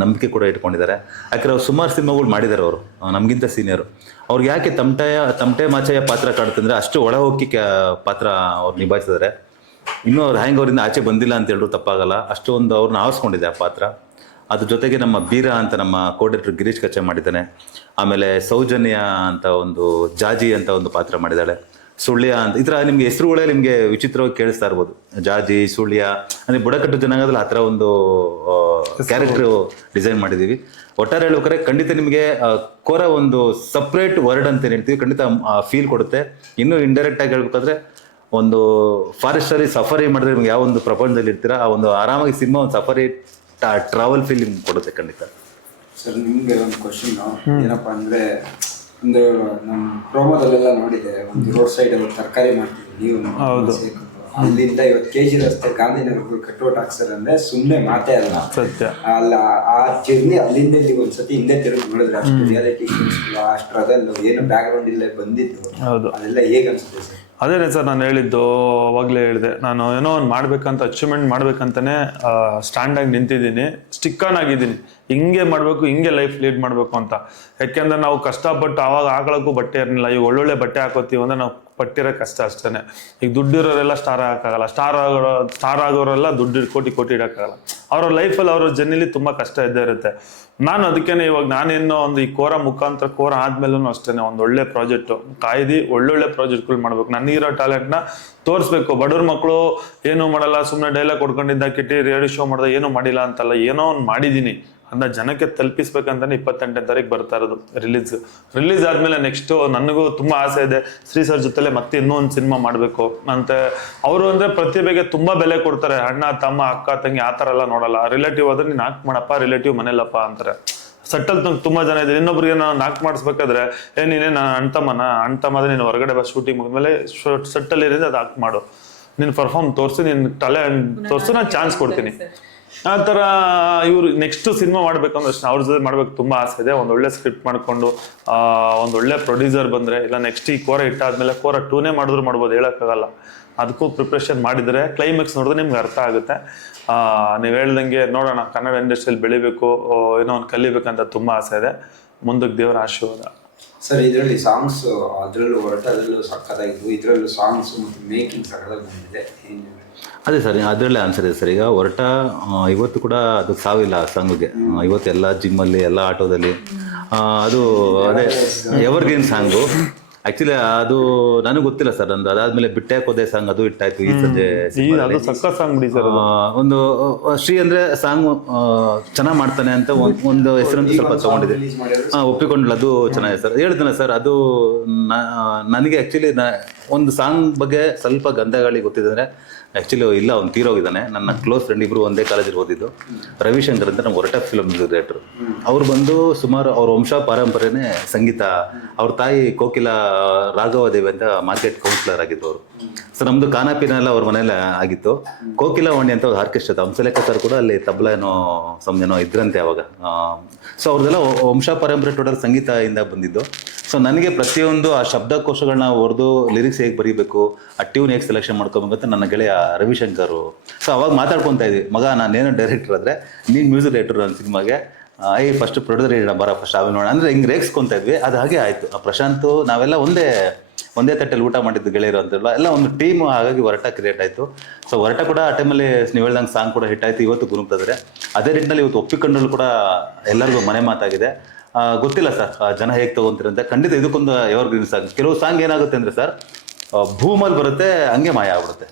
ನಂಬಿಕೆ ಕೂಡ ಇಟ್ಕೊಂಡಿದ್ದಾರೆ. ಯಾಕಂದ್ರೆ ಅವ್ರು ಸುಮಾರು ಸಿನಿಮಾಗಳು ಮಾಡಿದ್ದಾರೆ ಅವರು ನಮಗಿಂತ ಸೀನಿಯರು. ಅವ್ರಿಗೆ ಯಾಕೆ ತಮಟೆಯ, ತಮಟೆ ಮಾಚೆಯ ಪಾತ್ರ ಕಾಡುತ್ತೆ ಅಂದರೆ ಅಷ್ಟು ಒಳ ಹೋಗಿ ಪಾತ್ರ ಅವ್ರು ನಿಭಾಯಿಸಿದ್ದಾರೆ. ಇನ್ನೂ ಅವ್ರು ಹ್ಯಾಂಗ್ ಅವರಿಂದ ಆಚೆ ಬಂದಿಲ್ಲ ಅಂತ ಹೇಳಿದ್ರು ತಪ್ಪಾಗಲ್ಲ. ಅಷ್ಟೊಂದು ಅವ್ರನ್ನ ಆವರಿಸ್ಕೊಂಡಿದೆ ಆ ಪಾತ್ರ. ಅದ್ರ ಜೊತೆಗೆ ನಮ್ಮ ಬೀರ ಅಂತ ನಮ್ಮ ಕೋಡೆಟ್ರು ಗಿರೀಶ್ ಕಚ್ಚೆ ಮಾಡಿದ್ದಾನೆ. ಆಮೇಲೆ ಸೌಜನ್ಯ ಅಂತ ಒಂದು ಜಾಜಿ ಅಂತ ಒಂದು ಪಾತ್ರ ಮಾಡಿದ್ದಾಳೆ. ಸುಳ್ಯ ಅಂತ. ಈ ಥರ ನಿಮಗೆ ಹೆಸರುಗಳೇ ನಿಮಗೆ ವಿಚಿತ್ರವಾಗಿ ಕೇಳಿಸ್ತಾ ಇರ್ಬೋದು. ಜಾಜಿ ಸುಳ್ಯ ಅಂದರೆ ಬುಡಕಟ್ಟು ಜನಾಂಗದಲ್ಲಿ ಆ ಥರ ಒಂದು ಕ್ಯಾರೆಕ್ಟರ್ ಡಿಸೈನ್ ಮಾಡಿದ್ದೀವಿ. ಒಟ್ಟಾರೆ ಹೇಳ್ಬೇಕಾದ್ರೆ ಖಂಡಿತ ನಿಮಗೆ ಕೋರ ಒಂದು ಸಪ್ರೇಟ್ ವರ್ಡ್ ಅಂತ ಏನ್ ಹೇಳ್ತೀವಿ ಖಂಡಿತ ಫೀಲ್ ಕೊಡುತ್ತೆ. ಇನ್ನೂ ಇಂಡೈರೆಕ್ಟ್ ಆಗಿ ಹೇಳ್ಬೇಕಾದ್ರೆ ಒಂದು ಫಾರೆಸ್ಟಲ್ಲಿ ಸಫರಿ ಮಾಡಿದ್ರೆ ನಿಮ್ಗೆ ಯಾವ ಒಂದು ಪ್ರಪಂಚದಲ್ಲಿ ಇರ್ತೀರಾ ಆ ಒಂದು ಆರಾಮಾಗಿ ಸಿನಿಮಾ ಒಂದು ಸಫರಿ ಟ್ರಾವೆಲ್ ಫೀಲಿಂಗ್ ಕೊಡುತ್ತೆ ಖಂಡಿತ. ಸರ್ ನಿಮ್ಗೆ ಒಂದು ಕ್ವಶನ್ ಏನಪ್ಪಾ ಅಂದ್ರೆ ಒಂದು ನಮ್ಮ ಪ್ರೋಮೋದಲ್ಲೆಲ್ಲ ನೋಡಿದೆ ಒಂದು ರೋಡ್ ಸೈಡ್ ಅಲ್ಲಿ ತರಕಾರಿ ಮಾಡ್ತೀವಿ ನೀವು ಹೌದು. ಅಲ್ಲಿಂದ ಇವತ್ತು ಕೆ ಜಿ ರಸ್ತೆ ಗಾಂಧಿನಗರ ಕಟ್ಔಟ್ ಹಾಕ್ಸರ್ ಅಂದ್ರೆ ಸುಮ್ಮನೆ ಮಾತೇ ಅಲ್ಲ. ಸತ್ಯ. ಅಲ್ಲ ಆ ಜರ್ನಿ ಅಲ್ಲಿಂದ ಇಲ್ಲಿ ಒಂದ್ಸತಿ ಹಿಂದೆ ತಿರುಗಿ ನೋಡಿದ್ರೆ ಅಷ್ಟು ರಿಯಾಲಿಟಿ ಆ ಸ್ಟ್ರಗಲ್ ಏನು ಬ್ಯಾಕ್ ಗ್ರೌಂಡ್ ಇಲ್ಲೇ ಬಂದಿದ್ದು ಹೌದು. ಅದೆಲ್ಲ ಹೇಗೆ ಅನ್ಸುತ್ತೆ ಸರ್? ಅದೇನೆ ಸರ್ ನಾನು ಹೇಳಿದ್ದು ಅವಾಗಲೇ ಹೇಳಿದೆ. ನಾನು ಏನೋ ಒಂದು ಮಾಡಬೇಕಂತ ಅಚೀವ್ಮೆಂಟ್ ಮಾಡ್ಬೇಕಂತಾನೆ ಸ್ಟ್ಯಾಂಡಾಗಿ ನಿಂತಿದ್ದೀನಿ ಸ್ಟಿಕ್ ಆನ್ ಆಗಿದ್ದೀನಿ. ಹಿಂಗೆ ಮಾಡಬೇಕು, ಹಿಂಗೆ ಲೈಫ್ ಲೀಡ್ ಮಾಡಬೇಕು ಅಂತ. ಯಾಕೆಂದ್ರೆ ನಾವು ಕಷ್ಟಪಟ್ಟು ಆವಾಗ ಹಾಕೊಳ್ಳೋಕ್ಕೂ ಬಟ್ಟೆ ಇರಲಿಲ್ಲ, ಈಗ ಒಳ್ಳೊಳ್ಳೆ ಬಟ್ಟೆ ಹಾಕೋತೀವಿ ಅಂದ್ರೆ ನಾವು ಪಟ್ಟಿರೋ ಕಷ್ಟ ಅಷ್ಟೇ ಈಗ ದುಡ್ಡಿರೋರೆಲ್ಲ ಸ್ಟಾರ್ ಹಾಕೋಕ್ಕಾಗಲ್ಲ ಸ್ಟಾರ್ ಆಗೋ ಸ್ಟಾರ್ ಆಗೋರೆಲ್ಲ ದುಡ್ಡು ಕೋಟಿ ಕೋಟಿ ಇಡೋಕ್ಕಾಗಲ್ಲ. ಅವರ ಲೈಫಲ್ಲಿ ಅವ್ರ ಜರ್ನಿಲಿ ತುಂಬ ಕಷ್ಟ ಇದ್ದೇ ಇರುತ್ತೆ. ನಾನು ಅದಕ್ಕೇನೆ ಇವಾಗ ನಾನೇನೋ ಒಂದು ಈ ಕೋರ ಮುಖಾಂತರ, ಕೋರ ಆದ್ಮೇಲೂ ಅಷ್ಟೇ ಒಂದು ಒಳ್ಳೆ ಪ್ರಾಜೆಕ್ಟು ಕಾಯ್ದು ಒಳ್ಳೊಳ್ಳೆ ಪ್ರಾಜೆಕ್ಟ್ಗಳು ಮಾಡ್ಬೇಕು. ನನಗಿರೋ ಟ್ಯಾಲೆಂಟ್ನ ತೋರಿಸ್ಬೇಕು. ಬಡವ್ರ ಮಕ್ಕಳು ಏನೂ ಮಾಡಲ್ಲ ಸುಮ್ಮನೆ ಡೈಲಾಗ್ ಕೊಡ್ಕೊಂಡಿದ್ದ ಕಿಟ್ಟಿ ರೇಡಿಯೋ ಶೋ ಮಾಡ್ದೆ ಏನೂ ಮಾಡಿಲ್ಲ ಅಂತಲ್ಲ, ಏನೋ ಒಂದು ಮಾಡಿದ್ದೀನಿ. ಅದನ್ನ ಜನಕ್ಕೆ ತಲುಪಿಸ್ಬೇಕಂತಾನೆ ಇಪ್ಪತ್ತೆಂಟನೇ ತಾರೀಕು ಬರ್ತಾ ಇರೋದು ರಿಲೀಸ್ ರಿಲೀಸ್ ಆದ್ಮೇಲೆ ನೆಕ್ಸ್ಟ್ ನನಗೂ ತುಂಬಾ ಆಸೆ ಇದೆ ಶ್ರೀ ಸರ್ ಜೊತೆಲೆ ಮತ್ತೆ ಇನ್ನೂ ಒಂದು ಸಿನಿಮಾ ಮಾಡಬೇಕು ಅಂತ. ಅವರು ಅಂದ್ರೆ ಪ್ರತಿಭೆಗೆ ತುಂಬಾ ಬೆಲೆ ಕೊಡ್ತಾರೆ ಅಣ್ಣ ತಮ್ಮ ಅಕ್ಕ ತಂಗಿ ಆ ಥರ ಎಲ್ಲ ನೋಡಲ್ಲ. ರಿಲೇಟಿವ್ ಆದ್ರೆ ನೀನು ಹಾಕ್ ಮಾಡಪ್ಪ ರಿಲೇಟಿವ್ ಮನೇಲಪ್ಪ ಅಂತಾರೆ. ಸಟ್ಟಲ್ ತುಂಬಾ ಜನ ಇದೆ ಇನ್ನೊಬ್ರಿಗೆ ನಾನು ನಾಕ್ ಮಾಡಿಸ್ಬೇಕಾದ್ರೆ ಏ ನೀನೇ ನಾನು ಅಣ್ತಮ್ಮನ ಅಣ್ತಮ್ಮ ನೀನು ಹೊರಗಡೆ ಬಾ ಶೂಟಿಂಗ್ ಮುಗಿದ್ಮೇಲೆ ಸಟ್ಟಲ್ ಇರಿದ್ರೆ ಅದು ಹಾಕ್ ಮಾಡು. ನೀನು ಪರ್ಫಾರ್ಮ್ ತೋರಿಸಿ ನಿನ್ನ ತಲೆ ತೋರಿಸಿ ನಾನು ಚಾನ್ಸ್ ಕೊಡ್ತೀನಿ. ಆ ಥರ ಇವ್ರು ನೆಕ್ಸ್ಟ್ ಸಿನಿಮಾ ಮಾಡ್ಬೇಕು ಅಷ್ಟೇ ಅವ್ರ ಜೊತೆ ಮಾಡ್ಬೇಕು ತುಂಬಾ ಆಸೆ ಇದೆ. ಒಂದ್ ಒಳ್ಳೆ ಸ್ಕ್ರಿಪ್ಟ್ ಮಾಡ್ಕೊಂಡು ಒಂದ್ ಒಳ್ಳೆ ಪ್ರೊಡ್ಯೂಸರ್ ಬಂದ್ರೆ, ಇಲ್ಲ ನೆಕ್ಸ್ಟ್ ಈ ಕೋರ ಇಟ್ಟಾದ್ಮೇಲೆ ಕೋರ ಟೂನೇ ಮಾಡಿದ್ರು ಮಾಡ್ಬೋದು, ಹೇಳಕ್ಕಾಗಲ್ಲ. ಅದಕ್ಕೂ ಪ್ರಿಪ್ರೇಷನ್ ಮಾಡಿದ್ರೆ ಕ್ಲೈಮ್ಯಾಕ್ಸ್ ನೋಡಿದ್ರೆ ನಿಮ್ಗೆ ಅರ್ಥ ಆಗುತ್ತೆ. ನೀವು ಹೇಳ್ದಂಗೆ ನೋಡೋಣ, ಕನ್ನಡ ಇಂಡಸ್ಟ್ರಿಯಲ್ಲಿ ಬೆಳಿಬೇಕು ಏನೋ ಒಂದು ಕಲಿಬೇಕಂತ ತುಂಬಾ ಆಸೆ ಇದೆ. ಮುಂದಕ್ಕೆ ದೇವರ ಆಶೀರ್ವಾದ. ಸರ್, ಇದರಲ್ಲಿ ಸಾಂಗ್ಸ್ ಅದರಲ್ಲೂ ಹೊರಟ, ಅದರಲ್ಲೂ ಸಕ್ಕತ್ತಾಗಿದ್ವು ಇದರಲ್ಲೂ ಸಾಂಗ್ಸ್ ಮತ್ತು ಮೇಕಿಂಗ್ ಸಕ್ಕತ್ತಾಗಿ ಬಂದಿದೆ ಅದೇ ಸರ್ ಅದರಲ್ಲೇ ಆನ್ಸರ್ ಇದೆ ಸರ್. ಈಗ ಹೊರಟ ಇವತ್ತು ಕೂಡ ಅದು ಸಾವಿಲ್ಲ ಸಾಂಗ್ಗೆ ಇವತ್ತು ಎಲ್ಲ ಜಿಮ್ಮಲ್ಲಿ ಎಲ್ಲ ಆಟೋದಲ್ಲಿ. ಅದು ಅದೇ ಎವರ್ಗ್ರೀನ್ ಸಾಂಗು ಆಕ್ಚುಲಿ ಅದು ನನಗೆ ಗೊತ್ತಿಲ್ಲ ಸರ್ ನಂದು ಅದಾದ್ಮೇಲೆ ಬಿಟ್ಟೆ ಹೋದೆ ಸಾಂಗ್ ಅದು ಇಟ್ಟಾಯ್ತು ಈ ಸಂಜೆ ಒಂದು ಶ್ರೀ ಅಂದ್ರೆ ಸಾಂಗ್ ಚೆನ್ನಾಗಿ ಮಾಡ್ತಾನೆ ಅಂತ ಒಂದು ಹೆಸರನ್ನು ಸ್ವಲ್ಪ ತಗೊಂಡಿದೆ ಹಾ ಒಪ್ಪಿಕೊಂಡಿಲ್ಲ ಅದು ಚೆನ್ನಾಗಿದೆ ಸರ್. ಹೇಳ್ತೇನೆ ಸರ್ ಅದು ನನಗೆ ಆಕ್ಚುಲಿ ಒಂದು ಸಾಂಗ್ ಬಗ್ಗೆ ಸ್ವಲ್ಪ ಗಂಧಗಾಳಿ ಗೊತ್ತಿದೆ ಅಂದರೆ ಆ್ಯಕ್ಚುಲಿ ಇಲ್ಲ ಅವ್ನು ತೀರೋಗಿದ್ದಾನೆ ನನ್ನ ಕ್ಲೋಸ್ ಫ್ರೆಂಡ್ ಇಬ್ಬರು ಒಂದೇ ಕಾಲೇಜಲ್ಲಿ ಓದಿದ್ದು. ರವಿಶಂಕರ್ ಅಂತ ನಮ್ಮ ಹೊರಟ ಫಿಲಮ್ ಮ್ಯೂಸಿಕ್ ಡೈರೆಕ್ಟರ್ ಅವ್ರು ಬಂದು ಸುಮಾರು ಅವ್ರ ವಂಶ ಪಾರಂಪರೆನೇ ಸಂಗೀತ. ಅವ್ರ ತಾಯಿ ಕೋಕಿಲ ರಾಘವದೇವಿ ಅಂತ ಮಾರ್ಕೆಟ್ ಕೌನ್ಸಿಲರ್ ಆಗಿದ್ದು ಅವರು ಸೊ ನಮ್ಮದು ಕಾನಾಪಿನ ಎಲ್ಲ ಅವ್ರ ಮನೇಲಿ ಆಗಿತ್ತು. ಕೋಕಿಲ ವಾಣಿ ಅಂತ ಆರ್ಕೆಸ್ಟ್ರಾ ಇತ್ತು. ಹಂಸಲೇಖ ಸರ್ ಕೂಡ ಅಲ್ಲಿ ತಬಲ ಏನೋ ಸಮ್ ಏನೋ ಇದ್ರಂತೆ ಅವಾಗ. ಸೊ ಅವ್ರದ್ದೆಲ್ಲ ವ- ವಂಶ ಪರಂಪರೆ ಟೋಟಲ್ ಸಂಗೀತದಿಂದ ಬಂದಿದ್ದು. ಸೊ ನನಗೆ ಪ್ರತಿಯೊಂದು ಆ ಶಬ್ದಕೋಶಗಳನ್ನ ಹೊರದು ಲಿರಿಕ್ಸ್ ಹೇಗೆ ಬರೀಬೇಕು, ಆ ಟ್ಯೂನ್ ಹೇಗೆ ಸೆಲೆಕ್ಷನ್ ಮಾಡ್ಕೋಬೇಕು ಅಂತ ನನ್ನ ಗೆಳೆಯ ರವಿಶಂಕರ್. ಸೊ ಅವಾಗ ಮಾತಾಡ್ಕೊತಾ ಇದ್ವಿ. ಮಗ ನಾನೇನು ಡೈರೆಕ್ಟರ್ ಆದರೆ ನೀನು ಮ್ಯೂಸಿಕ್ ಡೈರೆಕ್ಟರ್ ನನ್ನ ಸಿನಿಮಾಗೆ ಐ ಫಸ್ಟ್ ಪ್ರೊಡ್ಯೂಸರ್ ಹೇಳೋಣ, ಬರ ಫಸ್ಟ್ ಆಮೇಲೆ ನೋಡೋಣ. ಅಂದರೆ ಹಿಂಗೆ ರೇಗಿಸ್ಕೊಂತ ಇದ್ವಿ. ಅದು ಹಾಗೆ ಆಯಿತು. ಆ ಪ್ರಶಾಂತ್, ನಾವೆಲ್ಲ ಒಂದೇ ಒಂದೇ ತಟ್ಟೆಲಿ ಊಟ ಮಾಡಿದ್ದು ಗೆಳೆಯರು ಅಂತೆಲ್ಲ ಎಲ್ಲ ಒಂದು ಟೀಮ್ ಹಾಗಾಗಿ ಹೊರಟ ಕ್ರಿಯೇಟ್ ಆಯಿತು. ಸೊ ಹೊರಟ ಕೂಡ ಆ ಟೈಮಲ್ಲಿ ನೀವು ಹೇಳ್ದಂಗೆ ಸಾಂಗ್ ಕೂಡ ಹಿಟ್ ಆಯಿತು, ಇವತ್ತು ಗುರುಪ್ತದ್ರೆ ಅದೇ ರೀತಿಯಲ್ಲಿ ಇವತ್ತು ಒಪ್ಪಿಕೊಂಡಲ್ಲಿ ಕೂಡ ಎಲ್ಲರಿಗೂ ಮನೆ ಮಾತಾಗಿದೆ. ಗೊತ್ತಿಲ್ಲ ಸರ್ ಜನ ಹೇಗೆ ತಗೊಂತೀರಂತೆ. ಖಂಡಿತ ಇದಕ್ಕೊಂದು ಎವರ್ ಗ್ರೀನ್ ಸಾಂಗ್ ಕೆಲವು ಸಾಂಗ್ ಏನಾಗುತ್ತೆ ಅಂದರೆ ಸರ್ ಭೂಮಲ್ಲಿ ಬರುತ್ತೆ, ಹಂಗೆ ಮಾಯ ಆಗ್ಬಿಡುತ್ತೆ.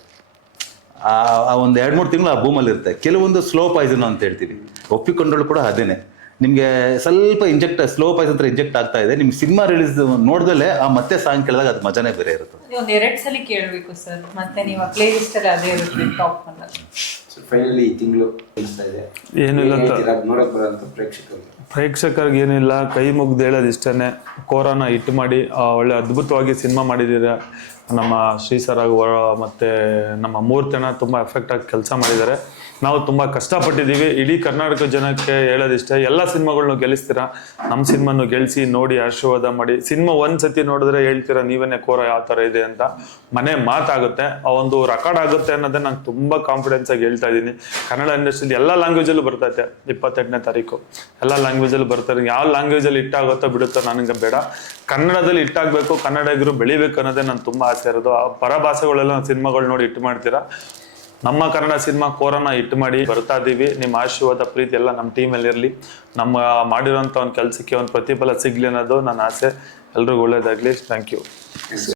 ಆ ಒಂದು ಎರಡು ಮೂರು ತಿಂಗಳು ಆ ಭೂಮಲ್ಲಿ ಇರುತ್ತೆ. ಕೆಲವೊಂದು ಸ್ಲೋ ಪಾಯ್ಸನ್ ಅಂತ ಹೇಳ್ತೀವಿ. ಒಪ್ಪಿಕೊಂಡಳು ಕೂಡ ಅದೇನೆ. ನಿಮಗೆ ಸ್ವಲ್ಪ ಇಂಜೆಕ್ಟ್ ಸ್ಲೋ ಪೈಸ್ ಹತ್ರ ಇಂಜೆಕ್ಟ್ ಆಗ್ತಾ ಇದೆ. ನಿಮ್ಗೆ ಸಿನಿಮಾ ರಿಲೀಸ್ ನೋಡ್ದಲ್ಲೇ ಆ ಮತ್ತೆ ಸಾಂಗ್ ಕೇಳಿದಾಗ ಅದು ಮಜಾನೇ ಬೇರೆ ಇರುತ್ತೆ. ಒಂದು ಎರಡು ಸಲ ಕೇಳಬೇಕು ಸರ್. ಮತ್ತೆ ನೀವು ಪ್ಲೇ ಲಿಸ್ಟ್ ಅಲ್ಲಿ ಅದೇ ಇರುತ್ತೆ ಟಾಪ್ ಅಲ್ಲ. ಫೈನಲಿ ಈ ತಿಂಗಳು ಅನಿಸ್ತಾ ಇದೆ. ಏನಿಲ್ಲ? ನೋಡಕ್ ಬರೋಂಥ ಪ್ರೇಕ್ಷಕರಿಗೆ ಪ್ರೇಕ್ಷಕರಿಗೆ ಏನಿಲ್ಲ ಕೈ ಮುಗ್ದು ಹೇಳೋದು ಇಷ್ಟೇ ಕೋರೋನಾ ಹಿಟ್ ಮಾಡಿ ಆ, ಒಳ್ಳೆ ಅದ್ಭುತವಾಗಿ ಸಿನಿಮಾ ಮಾಡಿದ್ದೀರಾ? ನಮ್ಮ ಶ್ರೀ ಸರ್ ಮತ್ತು ಮತ್ತೆ ನಮ್ಮ ಮೂರ್ತನ ತುಂಬ ಎಫೆಕ್ಟ್ ಆಗಿ ಕೆಲಸ ಮಾಡಿದ್ದಾರೆ. ನಾವು ತುಂಬ ಕಷ್ಟಪಟ್ಟಿದ್ದೀವಿ. ಇಡೀ ಕರ್ನಾಟಕ ಜನಕ್ಕೆ ಹೇಳೋದಿಷ್ಟೇ, ಎಲ್ಲ ಸಿನಿಮಾಗಳನ್ನು ಗೆಲ್ಲಿಸ್ತೀರಾ? ನಮ್ಮ ಸಿನಿಮಾನು ಗೆಲ್ಲಿಸಿ ನೋಡಿ ಆಶೀರ್ವಾದ ಮಾಡಿ. ಸಿನಿಮಾ ಒಂದು ಸತಿ ನೋಡಿದ್ರೆ ಹೇಳ್ತೀರಾ, ನೀವೇನೇ ಕೋರ ಯಾವ ಥರ ಇದೆ ಅಂತ? ಮನೆ ಮಾತಾಗುತ್ತೆ. ಆ ಒಂದು ರೆಕಾರ್ಡ್ ಆಗುತ್ತೆ ಅನ್ನೋದೇ ನಾನು ತುಂಬ ಕಾನ್ಫಿಡೆನ್ಸ್ ಆಗಿ ಹೇಳ್ತಾ ಇದ್ದೀನಿ. ಕನ್ನಡ ಇಂಡಸ್ಟ್ರಿಲಿ ಎಲ್ಲ ಲ್ಯಾಂಗ್ವೇಜಲ್ಲೂ ಬರ್ತೈತೆ ಇಪ್ಪತ್ತೆಂಟನೇ ತಾರೀಕು. ಎಲ್ಲ ಲ್ಯಾಂಗ್ವೇಜಲ್ಲಿ ಬರ್ತಾರೆ ಯಾವ ಲ್ಯಾಂಗ್ವೇಜಲ್ಲಿ ಇಟ್ಟಾಗುತ್ತೋ ಬಿಡುತ್ತೋ ನನಗೆ ಬೇಡ. ಕನ್ನಡದಲ್ಲಿ ಇಟ್ಟಾಗಬೇಕು ಕನ್ನಡಿಗರು ಬೆಳಿಬೇಕು ಅನ್ನೋದೇ ನಾನು ತುಂಬ ಆಸೆ ಇರೋದು. ಆ ಪರ ಭಾಷೆಗಳೆಲ್ಲ ಸಿನಿಮಾಗಳು ನೋಡಿ ಇಟ್ಟು ಮಾಡ್ತೀರಾ? ನಮ್ಮ ಕನ್ನಡ ಸಿನಿಮಾ ಕೋರನ ಹಿಟ್ ಮಾಡಿ ಬರ್ತಾ ಇದೀವಿ. ನಿಮ್ಮ ಆಶೀರ್ವಾದ, ಪ್ರೀತಿ ಎಲ್ಲ ನಮ್ಮ ಟೀಮಲ್ಲಿ ಇರಲಿ. ನಮ್ಮ ಮಾಡಿರೋಂಥ ಒಂದು ಕೆಲಸಕ್ಕೆ ಒಂದು ಪ್ರತಿಫಲ ಸಿಗ್ಲಿ ಅನ್ನೋದು ನನ್ನ ಆಸೆ. ಎಲ್ರಿಗೂ ಒಳ್ಳೇದಾಗಲಿ. Thank you